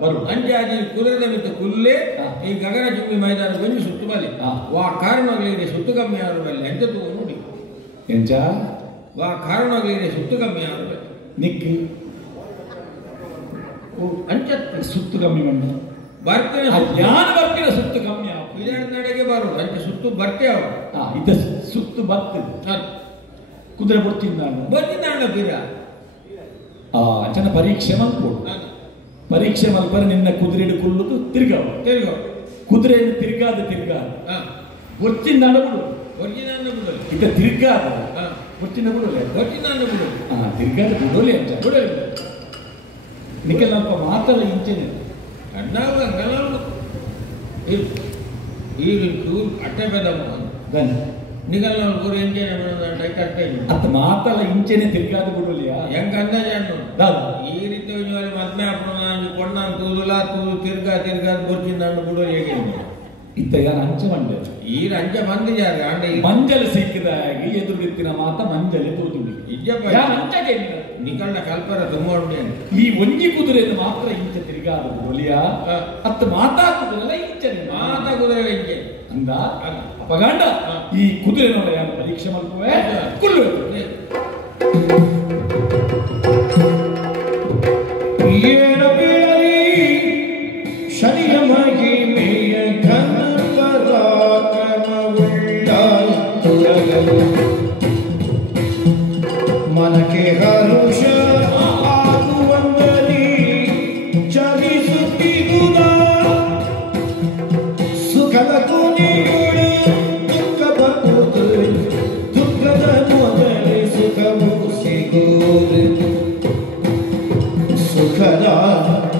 ಬರು ಅಂಚೆ ಆದಿ ಕುದುರೆ ಮಿತ್ತು ಕುಲ್ಲೇ ಈ ಗಗನ ಚುಮ್ಮಿ ಮೈದಾನ ಒಂದು ಸುತ್ತು ಬಲಿ ವಾ ಕಾರಣಗಳಿಗೆ ಸುತ್ತು ಕಮ್ಮಿ ಆದ ಮೇಲೆ ಎಂತ ತಗೊಂಡು ನೋಡಿ ಎಂಚ ವಾ ಕಾರಣಗಳಿಗೆ ಸುತ್ತು ಕಮ್ಮಿ ಆದ ಮೇಲೆ ನಿಕ್ಕಿ ಅಂಚ ಸುತ್ತು ಕಮ್ಮಿ ಮಾಡಿ ಬರ್ತೇನೆ ಯಾರು ಬರ್ತೀರ ಸುತ್ತು ಕಮ್ಮಿ ನಡೆಗೆ ಬರೋದು ಅಂಚೆ ಸುತ್ತು ಬರ್ತೇವೆ ಇದ್ದ ಸುತ್ತು ಬರ್ತದೆ ಕುದುರೆ ಬರ್ತಿದ್ದ ಬಂದಿದ್ದಾಣ ಬೀರ ಅಂಚನ ಪರೀಕ್ಷೆ ಮಲ್ಕೊಡು ಪರೀಕ್ಷೆ ಮಲ್ಪರೆ ನಿನ್ನ ಕುದುರೆ ಕುಲ್ಲುದು ತಿರ್ಗಾವ ಕುದುರೆ ತಿರ್ಗಾದ ಗೊತ್ತಿಂದ ಬಿಡು ಇದ್ದ ತಿರ್ಗಾದ ಗೊತ್ತಿಂದ ಬಿಡೋಲೆ ತಿರ್ಗಾದ ಬಿಡೋಲೆ ಅಂತ ಬಿಡೋಲೆ ನಿಕ್ಕೆಲ್ಲ ಸ್ವಲ್ಪ ಮಾತಲ್ಲ ಇಂಚೆನೆ ಅಟ್ಟೆ ಬೇದ ನಿಗಲ್ ಗುರು ಅತ್ತ ಮಾತಲ್ಲ ಇಂಚೆನೆ ತಿರ್ಗಾದ ಬಿಡೋಲಿಯಾ ಹೆಂಗ ಅಂದಾಜ ಈ ರೀತಿ ಮದ್ಮೆ ಕೊಂಡ ತೂದುಲ ತೂದು ತಿರ್ಗಾದ ಬರ್ಚಿಂದ ಬಿಡೋ ಹೇಗೆ ಇತ್ತ ಯಾರು ಅಂಚೆ ಮಂಡೆ ಈ ಅಂಚೆ ಬಂದಿದ್ದಾರೆ ಅಂಡ ಮಂಜಲು ಸಿಕ್ಕಿದ ಹಾಗೆ ಎದುರಿತ್ತಿನ ಮಾತ ಮಂಜಲೆ ತೋದುಡಿ ನಿಕಲ್ನ ಕಲ್ಪರ ತುಂಬ ಉಂಟೆ ಈ ಒಂಜಿ ಕುದುರೆಯನ್ನು ಮಾತ್ರ ಇಂಚೆ ತಿರ್ಗಾದ ಬಿಡೋಲಿಯಾ ಅತ್ತ ಮಾತಾಡುವುದಲ್ಲ ಇಂಚೆ ಮಾತಾಡುವುದಲ್ಲ ಇಂಚೆ ಅಂದ ಅಪಗಾಂಡ ಈ ಕುದುರೆ ನೋಡ ಯಾರು ಪರೀಕ್ಷೆ ಮಾಡ್ತವೆ ಕುಲ್ಲು ಏನ ಬೇಳಿ ಶನಿಯ ಮಹಿಮೆಯ ಘನಪರಾಕ್ರಮವುಳ್ಳ ಮನಕ್ಕೆ ಹರುಷ ಆಗುವಂದಲಿ ಚಲಿಸುತ್ತಿರುವುದ ಸುಖದ ಕೊನೆಗಳು ದುಃಖ ಬರುವುದು ದುಃಖದ ಮೊದಲೇ ಸುಖವು ಸಿಗುವುದು ಸುಖದ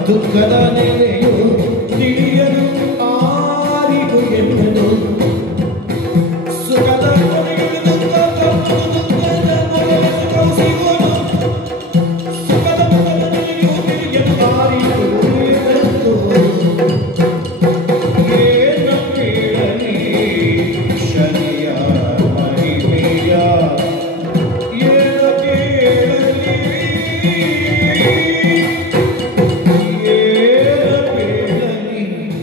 ದುಃಖದ ನೆಲೆಯು ತಿಳಿಯಲು ಆರಿದು ಎಂಬುದು ಸುಖದ ಕೊನೆಗಳು ದುಃಖದ ಮೊದಲೇ ಸುಖವು ಸಿಗುವುದು ಸುಖದ ನೆಲೆಯು ತಿಳಿಯಲು ಆರಿದು ಎಂಬುದು ಏನು ಕೇಳಲಿ ಶನಿಯ ಮಹಿಮೆಯ ಏನು ಕೇಳಲಿ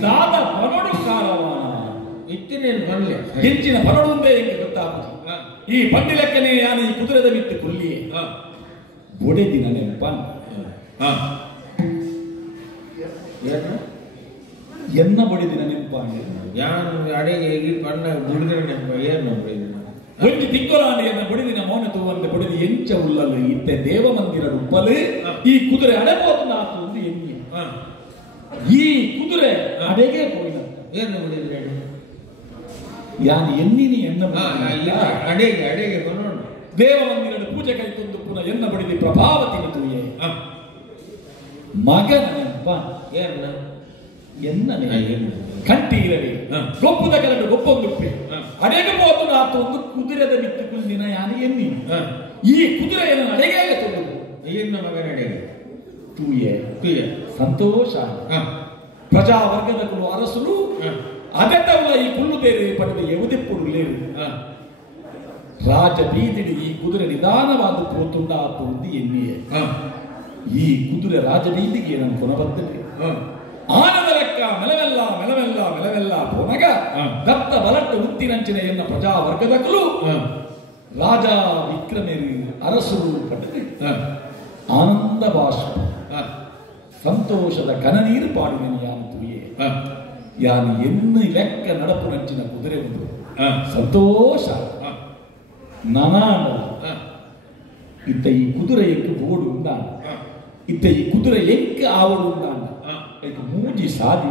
ದಾದ ಪನೊಡು ಕಾಲವಾನ ಇತ್ತಿನೇನು ಬರಲಿ ಹೆಂಚಿನ ಪನೊಡುಂದೇ ಹೆಂಗೆ ಗೊತ್ತಾಗುದು ಈ ಪಂಡಿಲಕ್ಕನೆ ಯಾನು ಈ ಕುದುರೆದ ಮಿತ್ತು ಕೊಲ್ಲಿಯೇ ಬೊಡೆ ದಿನ ನೆನಪ ಎನ್ನ ಬೊಡೆ ದಿನ ನೆನಪ ಯಾನು ಅಡೆಗೆ ಈ ಪಣ್ಣ ಬುಡಿದ್ರೆ ನೆನಪ ಏನು ಒಂದು ತಿಂಗೊಲಾಂಡಿಯನ್ನ ಬಡಿದಿನ ಮೌನ ತೂವಂತ ಬಡಿದು ಎಂಚ ಉಳ್ಳಲು ಇತ್ತೆ ದೇವ ಮಂದಿರ ಉಪ್ಪಲು ಈ ಕುದುರೆ ಅಡಬೋತನ ಆತು ಒಂದು ಎಣ್ಣೆ ಈ ಕುದುರೆ ಅಡೆಗೆ ಹೋಗಿನ ಏನು ಬುಡಿದ್ರೆ ಯಾನು ಎಣ್ಣಿನಿ ಎಣ್ಣ ಅಡೆಗೆ ಕೊನೋಣ ದೇವ ಮಂದಿರದ ಪೂಜೆ ಕೈತೊಂದು ಪುನಃ ಎನ್ನ ಬಡಿದಿ ಪ್ರಭಾವತಿನ ತೂಯೆ ಮಗನ ನೆನಪ ಏನು ಎನ್ನ ಕಂಟಿ ಇರಲಿ ಗೊಪ್ಪುದ ಕರಡು ಗೊಪ್ಪೊಂದುಪ್ಪೆ ಅಡೆಗೆ ಹೋತನ ಆತು ಒಂದು ಕುದುರೆದ ಮಿತ್ತು ಕುಲ್ಲಿನ ಯಾನು ಎನ್ನಿ ಈ ಕುದುರೆಯನ್ನು ಅಡೆಗೆ ತೊಂದು ಏನು ಮಗನ ಅಡೆಗೆ ತೂಯೆ ಸಂತೋಷ ಪ್ರಜಾವರ್ಗದ ಕುಲು ಅರಸರು ಅಗತ್ಯವುಲ ಈ ಕುಲ್ಲು ಬೇರೆ ಪಡೆದ ಎವುದೆಪ್ಪುಡು ಲೇರು ರಾಜ ಬೀದಿಡಿ ಈ ಕುದುರೆ ನಿಧಾನವಾದ ಪೋತುಂಡ ಆತು ಒಂದು ಎನ್ನಿಯೇ ಈ ಕುದುರೆ ರಾಜ ಬೀದಿಗೆ ನಾನು ಕೊನಬರ್ತದೆ ಆನದ ಲೆಕ್ಕ ಮೆಲವೆಲ್ಲ ಪೋನಗ ದತ್ತ ಬಲಟ್ಟ ಉತ್ತಿನಂಚಿನ ಎನ್ನ ಪ್ರಜಾವರ್ಗದಕ್ಕೂ ರಾಜ ವಿಕ್ರಮೇರಿ ಅರಸರು ಪಡೆದು ಆನಂದ ಭಾಷ ಸಂತೋಷದ ಕನನೀರು ಪಾಡಿನ ಯಾನು ಯಾನು ಎನ್ನು ಲೆಕ್ಕ ನಡಪು ನಂಚಿನ ಕುದುರೆ ಒಂದು ಸಂತೋಷ ನನಾಂಡ ಇತ್ತ ಈ ಕುದುರೆ ಎಕ್ಕು ಬೋಡು ಉಂಡಾಂಡ ಇತ್ತ ಈ ಕುದುರೆ ಎಕ್ಕ ಆವಡು ಉಂಡಾಂಡ ಮೂಜಿ ಸಾದಿ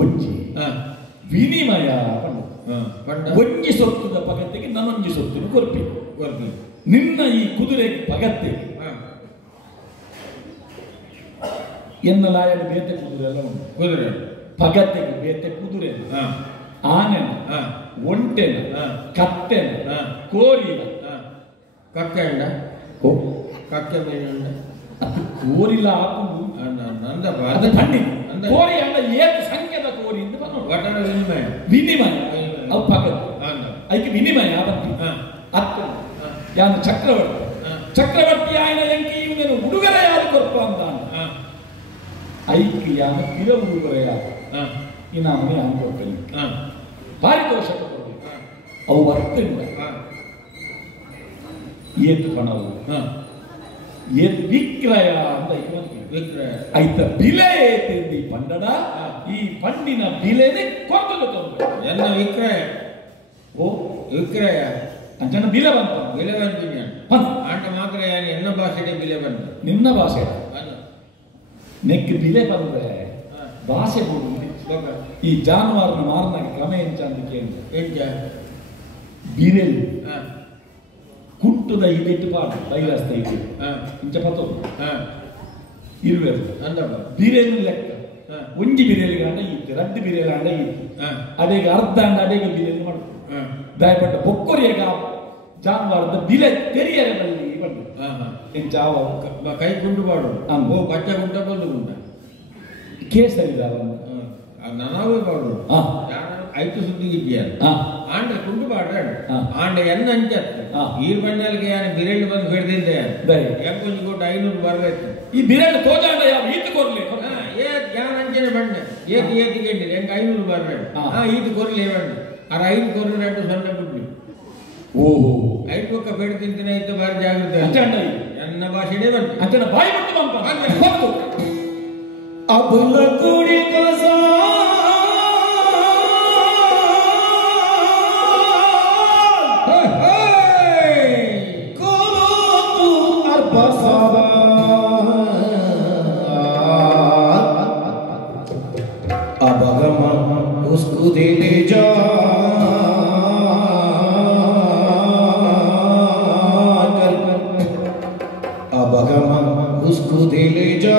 ಒಂಜಿ ವಿನಿಮಯ ಒಂಜಿ ಸೊತ್ತುದ ಪಗತ್ತಿಗೆ ನನ್ನೊಂಜಿ ಸೊತ್ತುನು ಕೊರ್ಪಿ ನಿನ್ನ ಈ ಕುದುರೆಗೆ ಪಗತ್ತಿಗೆ ಎನ್ನಲಾಯದ ಬೇತೆ ಕುದುರೆ ಎಲ್ಲ ಉಂಟು ಕುದುರೆ ಪಗತ್ತಿಗೆ ಬೇತೆ ಕುದುರೆ ಆನೆನ ಒಂಟೆನ ಕತ್ತೆನ ಕೋರಿನ ಕಕ್ಕೆ ಉಂಡ ಕಕ್ಕೆ ಮೀನುಂಡ ಅದು ಕೋರಿಲ ಹಾಕೊಂಡು ನಂದ ಅದು ತಣ್ಣಿ ಕೋರಿ ಅಂದ ಏತು ಸಂಖ್ಯದ ಕೋರಿ ಅಂತ ವಟನ ವಿನಿಮಯ ವಿನಿಮಯ ಅವು ಪಗತ್ತು ಅದಕ್ಕೆ ವಿನಿಮಯ ಬಂತು ಅತ್ತ ಯಾನು ಚಕ್ರವರ್ತಿ ಚಕ್ರವರ್ತಿ ಆಯ್ನ ಎಂಕಿ ಇವನೇನು ಉಡುಗೊರೆ ಯಾರು ಕೊರಪ ಅಂತ ಐಕ್ಯ ಯಾನು ಪಿರ ಉಡುಗೊರೆ ಯಾರು ಇನ್ನು ಅವನೇ ಹಂಗೆ ಕೊಡ್ತೇನೆ ಪಾರಿತೋಷಕ ಕೊಡ್ಬೇಕು ಅವು ಅರ್ಥಿಲ್ಲ ಏತು ಪಣವು ಏತು ವಿಕ್ರಯ ಅಂತ ವಿಕ್ರಯ ಆಯ್ತ ಬಿಲೆ ಏತಿ ಪಂಡಡ ಈ ಪಂಡಿನ ಬಿಲೆನೆ ಕೊಟ್ಟಲು ತಂದು ಎಲ್ಲ ವಿಕ್ರಯ ಓ ವಿಕ್ರಯ ಅಂಚನ ಬಿಲೆ ಬಂತ ಬಿಲೆ ಬಂದಿನಿ ಆಟ ಮಾತ್ರ ಯಾರು ಎನ್ನ ಭಾಷೆಗೆ ಬಿಲೆ ಬಂದ ನಿನ್ನ ಭಾಷೆ ನೆಕ್ ಬಿಲೆ ಬಂದ್ರೆ ಭಾಷೆ ಕೊಡು ಈ ಜಾನುವಾರನ ಮಾರನಾಗ ಕ್ರಮ ಎಂಚ ಅಂತ ಕೇಳಿದ ಬಿರೆಲ್ ಕುಟ್ಟುದ ಇಟ್ಟು ಪಾಡು ಬೈರಸ್ತ ಇಟ್ಟು ಇಂಚ ಪತ್ತು ಇರುವೆರು ಬಿರೆಲ್ ಲೆಕ್ಕ ಒಂಜಿ ಬಿರೆಲಿ ಗಂಡ ಇತ್ತು ರದ್ದು ಬಿರೆಲಿ ಗಂಡ ಇತ್ತು ಅದೇಗ ಅರ್ಧ ಅಂಡ ಅದೇಗ ಬಿರೆಲಿ ಮಾಡು ದಯಪಟ್ಟ ಬೊಕ್ಕೊರಿಯಾಗ ಜಾನುವಾರದ ಬಿಲೆ ತೆರಿಯರೆ ಬಲ್ಲಿ ಬಂದು ಎಂಚ ಕೈ ಗುಂಡು ಪಾಡು ಬಚ್ಚ ಗುಂಡ ಬಲ್ಲು ಗುಂಡ ಕೇಸರಿದಾರ ನನವೇ ಪಾಡು ಐದು ಸುದ್ದಿಗಿದ್ಯಾ ಆಂಡ ಕುಂಡು ಪಾಡ ಆಂಡ ಎನ್ನ ಅಂಚ ಈ ಬಣ್ಣಲ್ಗೆ ಯಾರು ಬಿರೆಂಡು ಬಂದು ಬೆಳೆದಿದ್ದೆ ಎಂಕೊಂಜಿ ಕೊಟ್ಟು 500 ಬರ್ಬೇಕು ಈ ಬಿರೆಂಡು ತೋಜಾಂಡ ಯಾವ ಈತು ಕೊರ್ಲಿ ಯಾನ್ ಅಂಚನೆ ಬಂಡ ಏತಿ ಕೇಳಿದ್ರೆ ಹೆಂಗೆ 500 ಬರ್ಬೇಕು ಈತು ಕೊರ್ಲಿ ಬಂಡ ಅರ 5 ಕೊರ್ಲಿ 2 ಸೊನ್ನೆ ಬಿಡ್ಲಿ ಓಹೋ 5 ಪಕ್ಕ ಬೇಡ ತಿಂತಿನ ಇತ್ತು ಬಾರಿ ಜಾಗ್ರತೆ ಅಂಚಂಡ ನನ್ನ ಭಾಷೆನೇ ಬಂದ ಅಂಚನ ಬಾಯಿ ಬಿಟ್ಟು ಬಂತು ಅಬಲ ಕುಡಿತ उसको दे ले जा अब उसको दे ले जा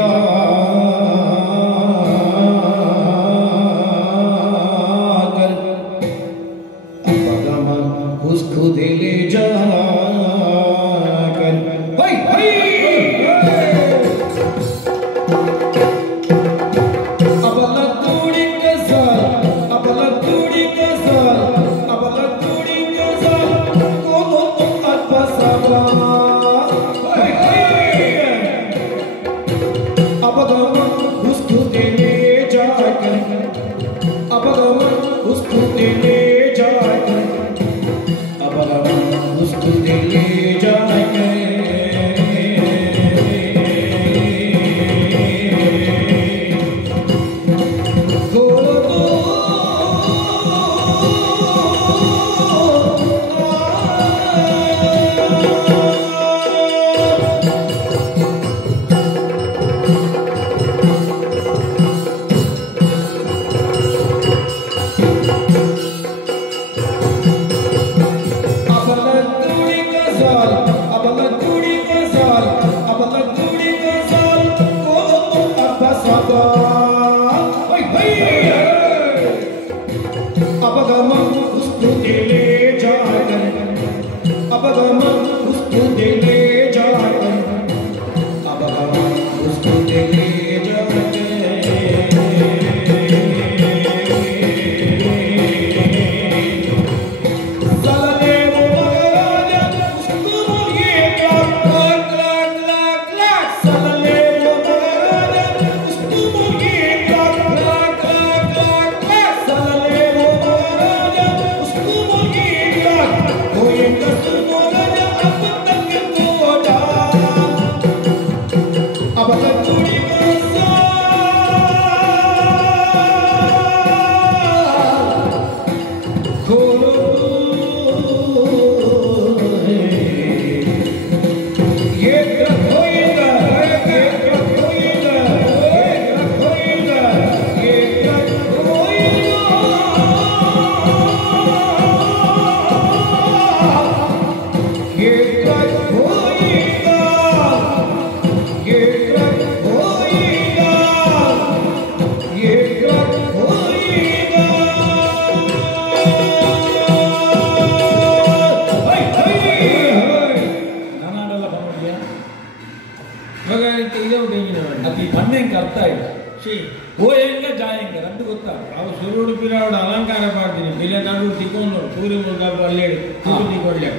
ಓಯಂಗ ಜಾಯಂಗ రెండు ಗೊತ್ತಾ ಅವು ಸುರುಡು ಪಿರಾವಡು ಅಲಂಕಾರ ಮಾಡ್ತೀನಿ ಬಿಲೆ ನಡು ತಿಕ್ಕೊಂಡು ಸೂರ್ಯ ಮುಳ್ಳು ಅಲ್ಲೇ ತಿಕ್ಕೊಳ್ಳಿ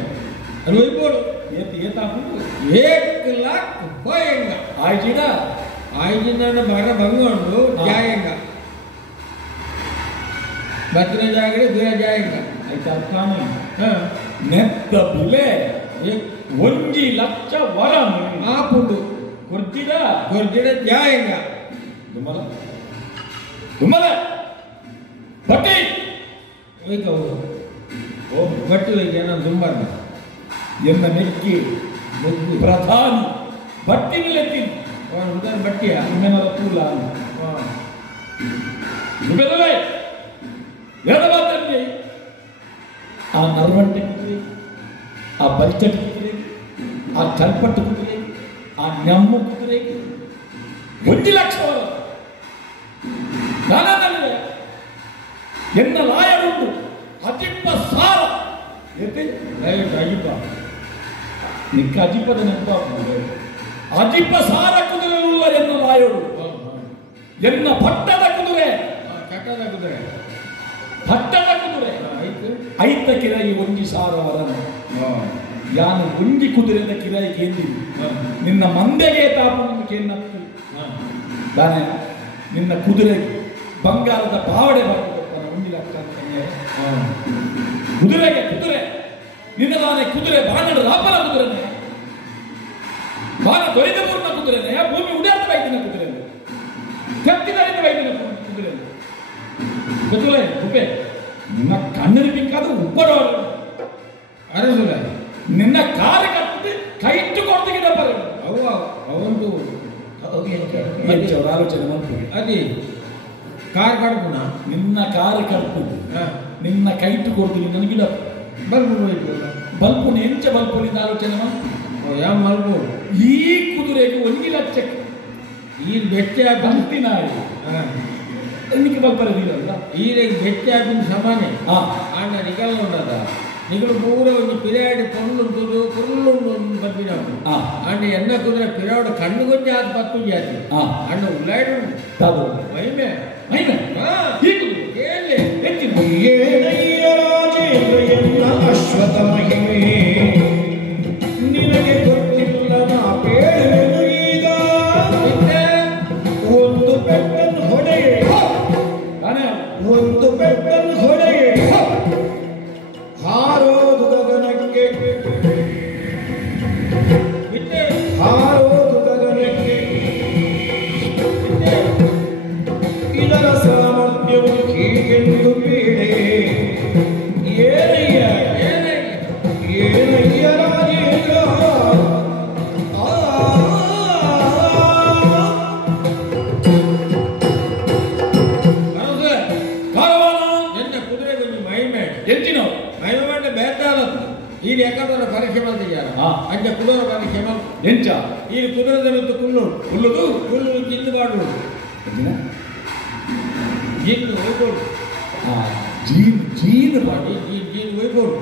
ಅದು ಹೋಗ್ಬೋದು ಏಕ್ ಲಾಕ್ ಹೋಯಂಗ ಆಯ್ಜಿನ ಬರ ಬಂಗೊಂಡು ಜಾಯಂಗ ಬತ್ತಿನ ಜಾಗಡೆ ದೂರ ಜಾಯಂಗ ಆಯ್ತಾ ತಾನೇ ನೆತ್ತ ಬಿಲೆ 1 ಲಕ್ಷ ವರ ಆಪುಂಡು ಗೊರ್ಜಿಡ ಜಾಯಂಗ ದುಮ್ಮಲ ಬಟ್ಟಿ ಬಟ್ಟು ನಾನು ದುಂಬಾರ್ದು ಎನ್ನ ನೆಕ್ಕಿ ಪ್ರಧಾನಿ ಬಟ್ಟಿ ನಿಲೆತ್ತಿ ಉದಾಹರಣೆ ಬಟ್ಟಿಯ ನಿಮ್ಮೆನರ ತೂಲ ಬೆದಲೆ ಎಡಬಾದಲ್ಲಿ ಆ ನರ್ವಂಟೆ ಕುದುರೆ ಆ ಬಲ್ಚಟ್ ಕುದುರೆ ಆ ಕಲ್ಪಟ್ಟು ಕುದುರೆ ಆ ನೆಮ್ಮು ಕುದುರೆ 1 ಲಕ್ಷ ನಾನಲ್ಲಿದೆ ಎನ್ನ ಲಾಯರುಂಟು ಅಜಿಪ್ಪ ಸಾರ ಎತ್ತೆ ಅಜಿಪ್ಪ ನಿಕ್ಕ ಅಜಿಪ್ಪದ ನೆನಪ ಅಜಿಪ್ಪ ಸಾರ ಕುದುರೆಯುಳ್ಳ ಎನ್ನ ಲಾಯರು ಎನ್ನ ಪಟ್ಟದ ಕುದುರೆ ಪಟ್ಟದ ಕುದುರೆ ಐತ ಕಿರಾಯಿ 1 ಸಾವಿರ ವರನ ಯಾನು 1 ಕುದುರೆದ ಕಿರಾಯಿ ಕೇಂದ್ರಿ ನಿನ್ನ ಮಂದೆಗೆ ತಾಪು ಕೇನ್ನತ್ತು ತಾನೆ ನಿನ್ನ ಕುದುರೆ ಬಂಗಾರದ ಪಾವಡೆ ಬರಬೇಕು 1 ಲಕ್ಷ ಕುದುರೆಗೆ ಕುದುರೆ ನಿನ್ನ ನಾನೇ ಕುದುರೆ ಬಾಣದ ರಾಪನ ಕುದುರೆನೆ ಬಾಣ ದೊರೆದ ಪೂರ್ಣ ಕುದುರೆನೆ ಭೂಮಿ ಉಡಾದ ವೈದ್ಯನ ಕುದುರೆ ಕತ್ತಿದರಿಂದ ವೈದ್ಯನ ಕುದುರೆ ಗೊತ್ತಲ್ಲ ಉಪ್ಪೆ ನಿನ್ನ ಕಣ್ಣಿನ ಬೇಕಾದ್ರೆ ಉಪ್ಪಡೋರು ಅರಸುಲ ನಿನ್ನ ಕಾಲು ಕಟ್ಟಿ ಕೈ ಇಟ್ಟು ಕೊಡ್ತಿದ್ದ ಬರ ಅವಂದು ಆಲೋಚನೆ ಮಾಡ್ತೀವಿ ಅದೇ ಕಾರ್ ಕಡ್ಪುಣ ನಿನ್ನ ಕಾರು ಕಟ್ಟು ನಿನ್ನ ಕೈ ಇಟ್ಟು ಕೊಡ್ತೀವಿ ನನಗಿಲ್ಲ ಬಲ್ಪು ಎಂಚ ಬಲ್ಪುನಿಂದ ಆಲೋಚನೆ ಯಾವ ಮಲ್ಪು ಈ ಕುದುರೆಗೆ 1 ಲಕ್ಷಕ್ಕೆ ಈ ಬೆಚ್ಚ ಬಂತಿನ ಎನ್ನಿಕೆ ಬಲ್ಪರದಿರಲ್ಲ ಈಗ ಬೆಚ್ಚ ಆಪಿನ ಸಮಾನೆ ಆಂಡ ನಿಗಲ್ ಉಂಟದ ನಿಗಲು ಪೂರ ಒಂದು ಪಿರಿಯಾಡಿ ಪೊರ್ಲುಂಟು ಬಂದಿನ ಆಂಡ ಎನ್ನ ಕುದುರೆ ಪಿರಿಯಾಡು ಕಣ್ಣು ಕೊಂಚ ಆದ ಪತ್ತು ಜಾತಿ ಅಣ್ಣ ಉಳ್ಳಾಡು ಮೈಮೆ ಮೈಮೆ ಹೇಳಿ ಹೆಚ್ಚಿನ ಏನಯ್ಯ ರಾಜೇಂದ್ರ ಎನ್ನ ಅಶ್ವಥ ಮಹಿಮೆ ನಿನಗೆ ಗೊತ್ತಿಲ್ಲ ನಾ ಬೇಡುವೆನು ಈಗ ಒಂದು ಬೆಟ್ಟನ್ನು ಹೊಡೆಯೇ ಒಂದು ಬೆಟ್ಟನ್ನು ಹೊಡೆಯೇ ಹಾರೋದು ಗಗನಕ್ಕೆ ಹಾರೋದು ಗಗನಕ್ಕೆ ಇದರ ಸಾಮರ್ಥ್ಯವು ಹೀಗೆಂದು ಬೇಡೆ ಏನಯ್ಯ ಏನಯ್ಯ ರಾಜೇಂದ್ರ ಇಲ್ಲಿ ಯಾಕಂದ್ರೆ ಪರೀಕ್ಷೆ ಮಾಡ್ತಿದ್ದಾರೆ ಅಂಚ ಕುದುರೆ ಪರೀಕ್ಷೆ ಮಾಡಿ ಎಂಚ ಇಲ್ಲಿ ಕುದುರೆದಲ್ಲಿತ್ತು ಹುಲ್ಲು ಜಿನ್ನು ಮಾಡುದು ಜಿನ್ನು ಒಯ್ಬೋದು ಜೀನು ಮಾಡಿ ಜೀನು ಒಯ್ಬೋದು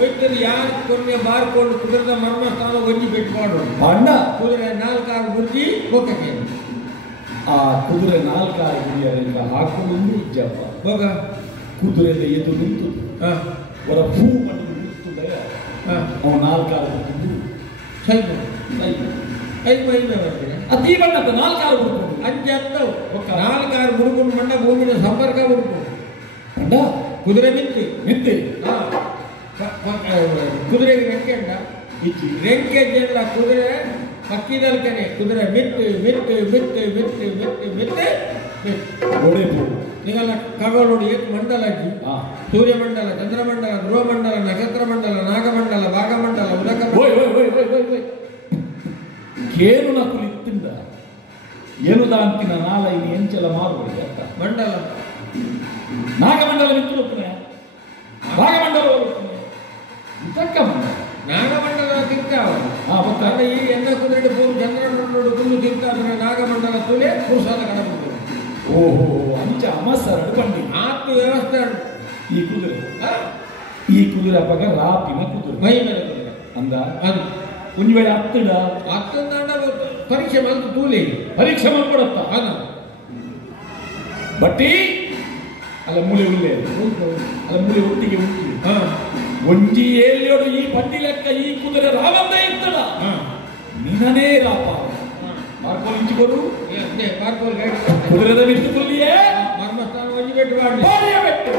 ಒಯ್ತರು ಯಾರು ಕೊನೆ ಬಾರ್ಕೊಂಡು ಕುದುರೆದ ಮರ್ಮಸ್ಥಾನ ಒಂಜಿ ಬೆಟ್ಟು ಮಾಡೋದು ಬಣ್ಣ ಕುದುರೆ 4 ಕಾಲು ಗುರ್ಜಿ ಹೋಗಕ್ಕೆ ಆ ಕುದುರೆ 4 ಕಾಲು ಗುರಿಯರಿಂದ ಹಾಕೊಂಡು ಇಜ್ಜಪ್ಪ ಹೋಗ ಕುದುರೆದ ಎದುರು ನಿಂತು ಅವರ ಹೂ ಮಾಡಿ ಅವ 4 ಕಾಲು ಬಿಟ್ಟು ಸ್ವಲ್ಪ 5 ಮೈಮೆ ಬರ್ತೀನಿ ಅತಿ ಬಣ್ಣದ 4 ಕಾಲು ಬಿಡ್ಕೊಂಡು ಅಂಚೆ ಅಂತವು 4 ಕಾಲು ಮುರುಗುಂಡು ಮಂಡ ಭೂಮಿನ ಸಂಪರ್ಕ ಮುರುಗು ಬಂಡ ಕುದುರೆ ನಿಂತು ಕುದುರೆಗೆ ರೆಕ್ಕೆ ಅಂಡ ರೆಕ್ಕೆ ಜನರ ಕುದುರೆ ಪಕ್ಕಿದಲ್ಕನೆ ಕುದುರೆ ಮಿತ್ತು ಈಗೆಲ್ಲ ಖಗೋಳೋಡು ಏಕ ಮಂಡಲ ಸೂರ್ಯಮಂಡಲ ಚಂದ್ರಮಂಡಲ ಧ್ರುವಮಂಡಲ ನಕ್ಷತ್ರ ಮಂಡಲ ನಾಗಮಂಡಲ ಭಾಗಮಂಡಲ ಉದಕ ಕೇನು ನಕುಲು ಇತ್ತಿಂದ ಏನು ದಾಂತಿನ ನಾಲ ಇಲ್ಲಿ ಎಂಚಲ ಮಾರುವುದು ಅಂತ ಮಂಡಲ ನಾಗಮಂಡಲ ಮಿತ್ತು ಭಾಗಮಂಡಲ ತಕ್ಕ ನಾಗಮಂಡಲ ತಿರ್ತಾವ ಈ ಎನ್ನ ಕುದುರೆ ಪೂರ್ವ ಚಂದ್ರಮಂಡಲ ಕುಲ್ಲು ತಿರ್ತಾದ್ರೆ ನಾಗಮಂಡಲ ತುಲೆ ಪುರುಷಾದ ಕಡಬಹುದು ಓಹೋ ಅಂಚ ಅಮಸರಡು ಬಂಡಿ ಆತ್ಮ ವ್ಯವಸ್ಥೆ ಈ ಕುದುರೆ ಪಗ ರಾಪಿನ ಕುದುರೆ ಮೈ ಮೇಲೆ ಕುದುರೆ ಅಂದ ಅದು ಒಂದು ವೇಳೆ ಹತ್ತಡ ಹತ್ತೊಂದ ಪರೀಕ್ಷೆ ಬಂದು ತೂಲಿ ಪರೀಕ್ಷೆ ಮಾಡ್ಕೊಡತ್ತ ಅದ ಬಟ್ಟಿ ಅಲ್ಲ ಮೂಲೆ ಉಳ್ಳೆ ಅಲ್ಲ ಮೂಲೆ ಒಟ್ಟಿಗೆ ಉಂಟು ಒಂಜಿ ಏಳಿಯೋಡು ಈ ಬಂಡಿ ಲೆಕ್ಕ ಈ ಕುದುರೆ ರಾವಂದ ಇರ್ತದ ನಿನನೇ ರಾಪ ಮಾರ್ಕೋಲ್ ಇಂಚಿಗೋರು ಕುದುರೆದ ನಿಂತುಕೊಳ್ಳಿಯೇ ಮರ್ಮಸ್ಥಾನ ಒಂಜಿ ಬೆಟ್ಟು ಮಾಡಿ ಬಾರಿಯ ಬೆಟ್ಟು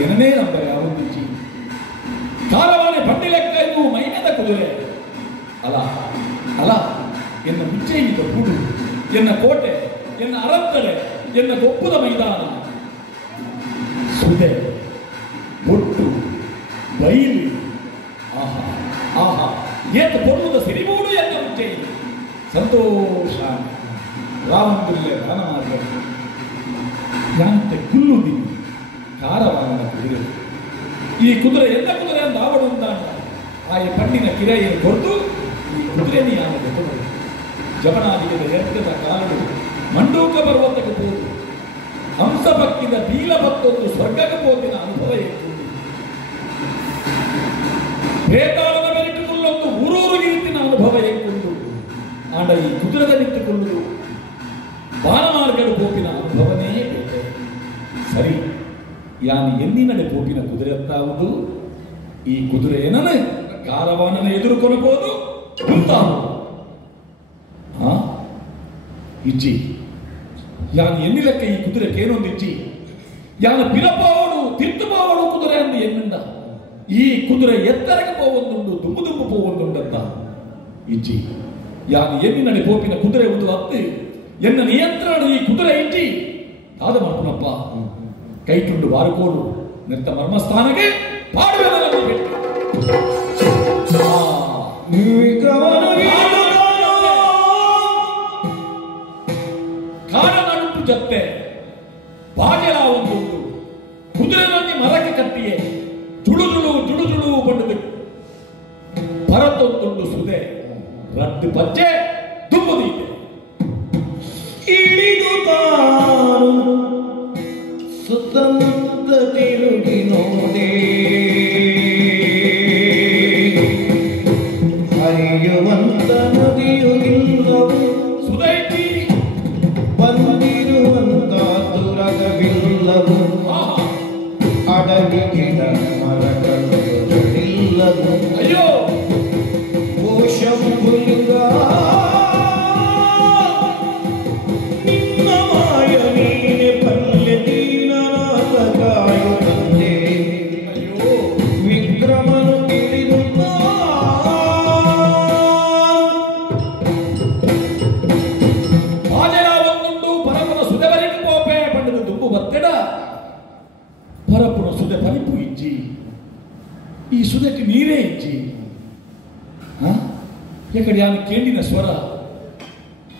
ಏನನೇ ನಂಬರೆ ಅವನು ಕಾಲವಾನೆ ಬಂಡಿ ಲೆಕ್ಕ ಇನ್ನು ಮೈಮೇದ ಕುದುರೆ ಅಲ್ಲ ಅಲ್ಲ ಎನ್ನ ಮುಚ್ಚೆಯಿಂದ ಗೂಡು ಎನ್ನ ಕೋಟೆ ಎನ್ನ ಅರಂತರೆ ಎನ್ನ ಗೊಪ್ಪುದ ಮೈದಾನ ಸುದೆ ಒಟ್ಟು ಬೈಲಿ ಆಹಾ ಆಹಾ ಏತ ಕೊಡುವುದ ಸಿರಿಗೂಡು ಎನ್ನ ಮುಚ್ಚೆಯಿಂದ ಸಂತೋಷ ರಾಮಂದುಲ್ಲೆ ದಾನ ಮಾರ್ಗ ಯಾಂತೆ ಕುಲ್ಲುದಿ ಕಾರವಾನ ಕುದುರೆ ಈ ಕುದುರೆ ಎಲ್ಲ ಕುದುರೆ ಅಂತ ಆವಡು ಅಂತಾಂಡ ಆ ಪಣ್ಣಿನ ಕಿರೆಯನ್ನು ಕೊಟ್ಟು ಈ ಕುದುರೆನಿ ಆನದ ಕೊಡು ಜಪನಾದಿಗೆ ಎತ್ತದ ಕಾಲು ಮಂಡೂಕ ಪರ್ವತಕ್ಕೆ ಹೋದು ಹಂಸ ಬಕ್ಕಿದ ಬೀಲ ಬತ್ತೊಂದು ಸ್ವರ್ಗಕ್ಕೆ ಹೋದಿನ ಅನುಭವ ಇತ್ತು ಬೇತಾಳದ ಬೆರಿಟ್ಟುಕೊಳ್ಳೊಂದು ಊರೂರು ಇರಿತಿನ ಅನುಭವ ಏಕುಂಟು ಆಂಡ ಈ ಕುದುರೆದ ನಿಂತುಕೊಳ್ಳುವುದು ಬಾಣಮಾರ್ಗದ ಪೋಪಿನ ಅನುಭವನೇ ಬೇಕೆ ಸರಿ ಯಾನು ಎನ್ನಿನಡೆ ಪೋಪಿನ ಕುದುರೆ ಅಂತಾವುದು ಈ ಕುದುರೆ ಏನನ ಕಾರವಾನನ ಎದುರುಕೊನಬಹುದು ಉಂಟಾವುದು ಇಜ್ಜಿ ಯಾನು ಎನ್ನಿಲಕ್ಕ ಈ ಕುದುರೆಗೆ ಏನೊಂದು ಇಜ್ಜಿ ಯಾನು ಪಿರಪಾವಡು ತಿರ್ತುಪಾವಡು ಕುದುರೆ ಅಂದು ಎನ್ನಿಂದ ಈ ಕುದುರೆ ಎತ್ತರಕ್ಕೆ ಪೋವೊಂದುಂಡು ದುಂಬು ದುಂಬು ಪೋವೊಂದುಂಡಂತ ಇಜ್ಜಿ ಯಾನು ಎನ್ನಿನಡೆ ಪೋಪಿನ ಕುದುರೆ ಒಂದು ಹತ್ತು ಎನ್ನ ನಿಯಂತ್ರಣ ಈ ಕುದುರೆ ಇಜ್ಜಿ ಆದ ಮಾಡ್ಕೊಳಪ್ಪ ಕೈಟುಂಡು ಬಾರುಕೋಡು ನೆತ್ತ ಮರ್ಮಸ್ಥಾನಕ್ಕೆ ಪಾಡುವುದನ್ನು ಬಿಟ್ಟು ಕಾಡನಡುಟು ಜತ್ತೆ ಬಾಗೆಲ ಒಂದು ಕುದುರೆನಲ್ಲಿ ಮರಕ್ಕೆ ಕಟ್ಟಿಯೇ ಜುಳು ಬಂದು ಭರತೊಂದುಂಡು ಸುದೆ ರಟ್ಟು ಪಚ್ಚೆ ದುಂಬುದೀತೆ ಇಳಿದು ತಾನು ಸುತ್ತಮುತ್ತ ತಿರುಗಿ ನೋಡೆ ಹರಿಯುವಂತ ನದಿಯು ಇಲ್ಲವು ಸುದೈತಿ ಬಂದಿರುವಂತ ದುರಗವಿಲ್ಲವು ಅಡಗಿ ಗಿಡ ಮರಗಳು ಇಲ್ಲವು ಅಯ್ಯೋ ಕೋಶಂಭುಲಿಂಗ ನಿನ್ನ ಮಾಯ ನೀನೆ ಪಲ್ಯ ದೀನನಾಥ ಕಾಯುತ್ತಂತೆ ಅಯ್ಯೋ ವಿಕ್ರಮನು ತಿಳಿದು ಬಾಗೆಲ ಒಂದುಂಡು ಪರಪುನ ಸುದೆವರೆಗೆ ಪೋಪೆ ಪಂಡದ ದುಂಬು ಬತ್ತೆಡ ಪರಪುನ ಸುದೆ ಪರಿಪು ಇಜ್ಜಿ ಈ ಸುದಕ್ಕೆ ನೀರೇ ಇಜ್ಜಿ ಯಾಕಡೆ ಯಾನು ಕೇಂಡಿನ ಸ್ವರ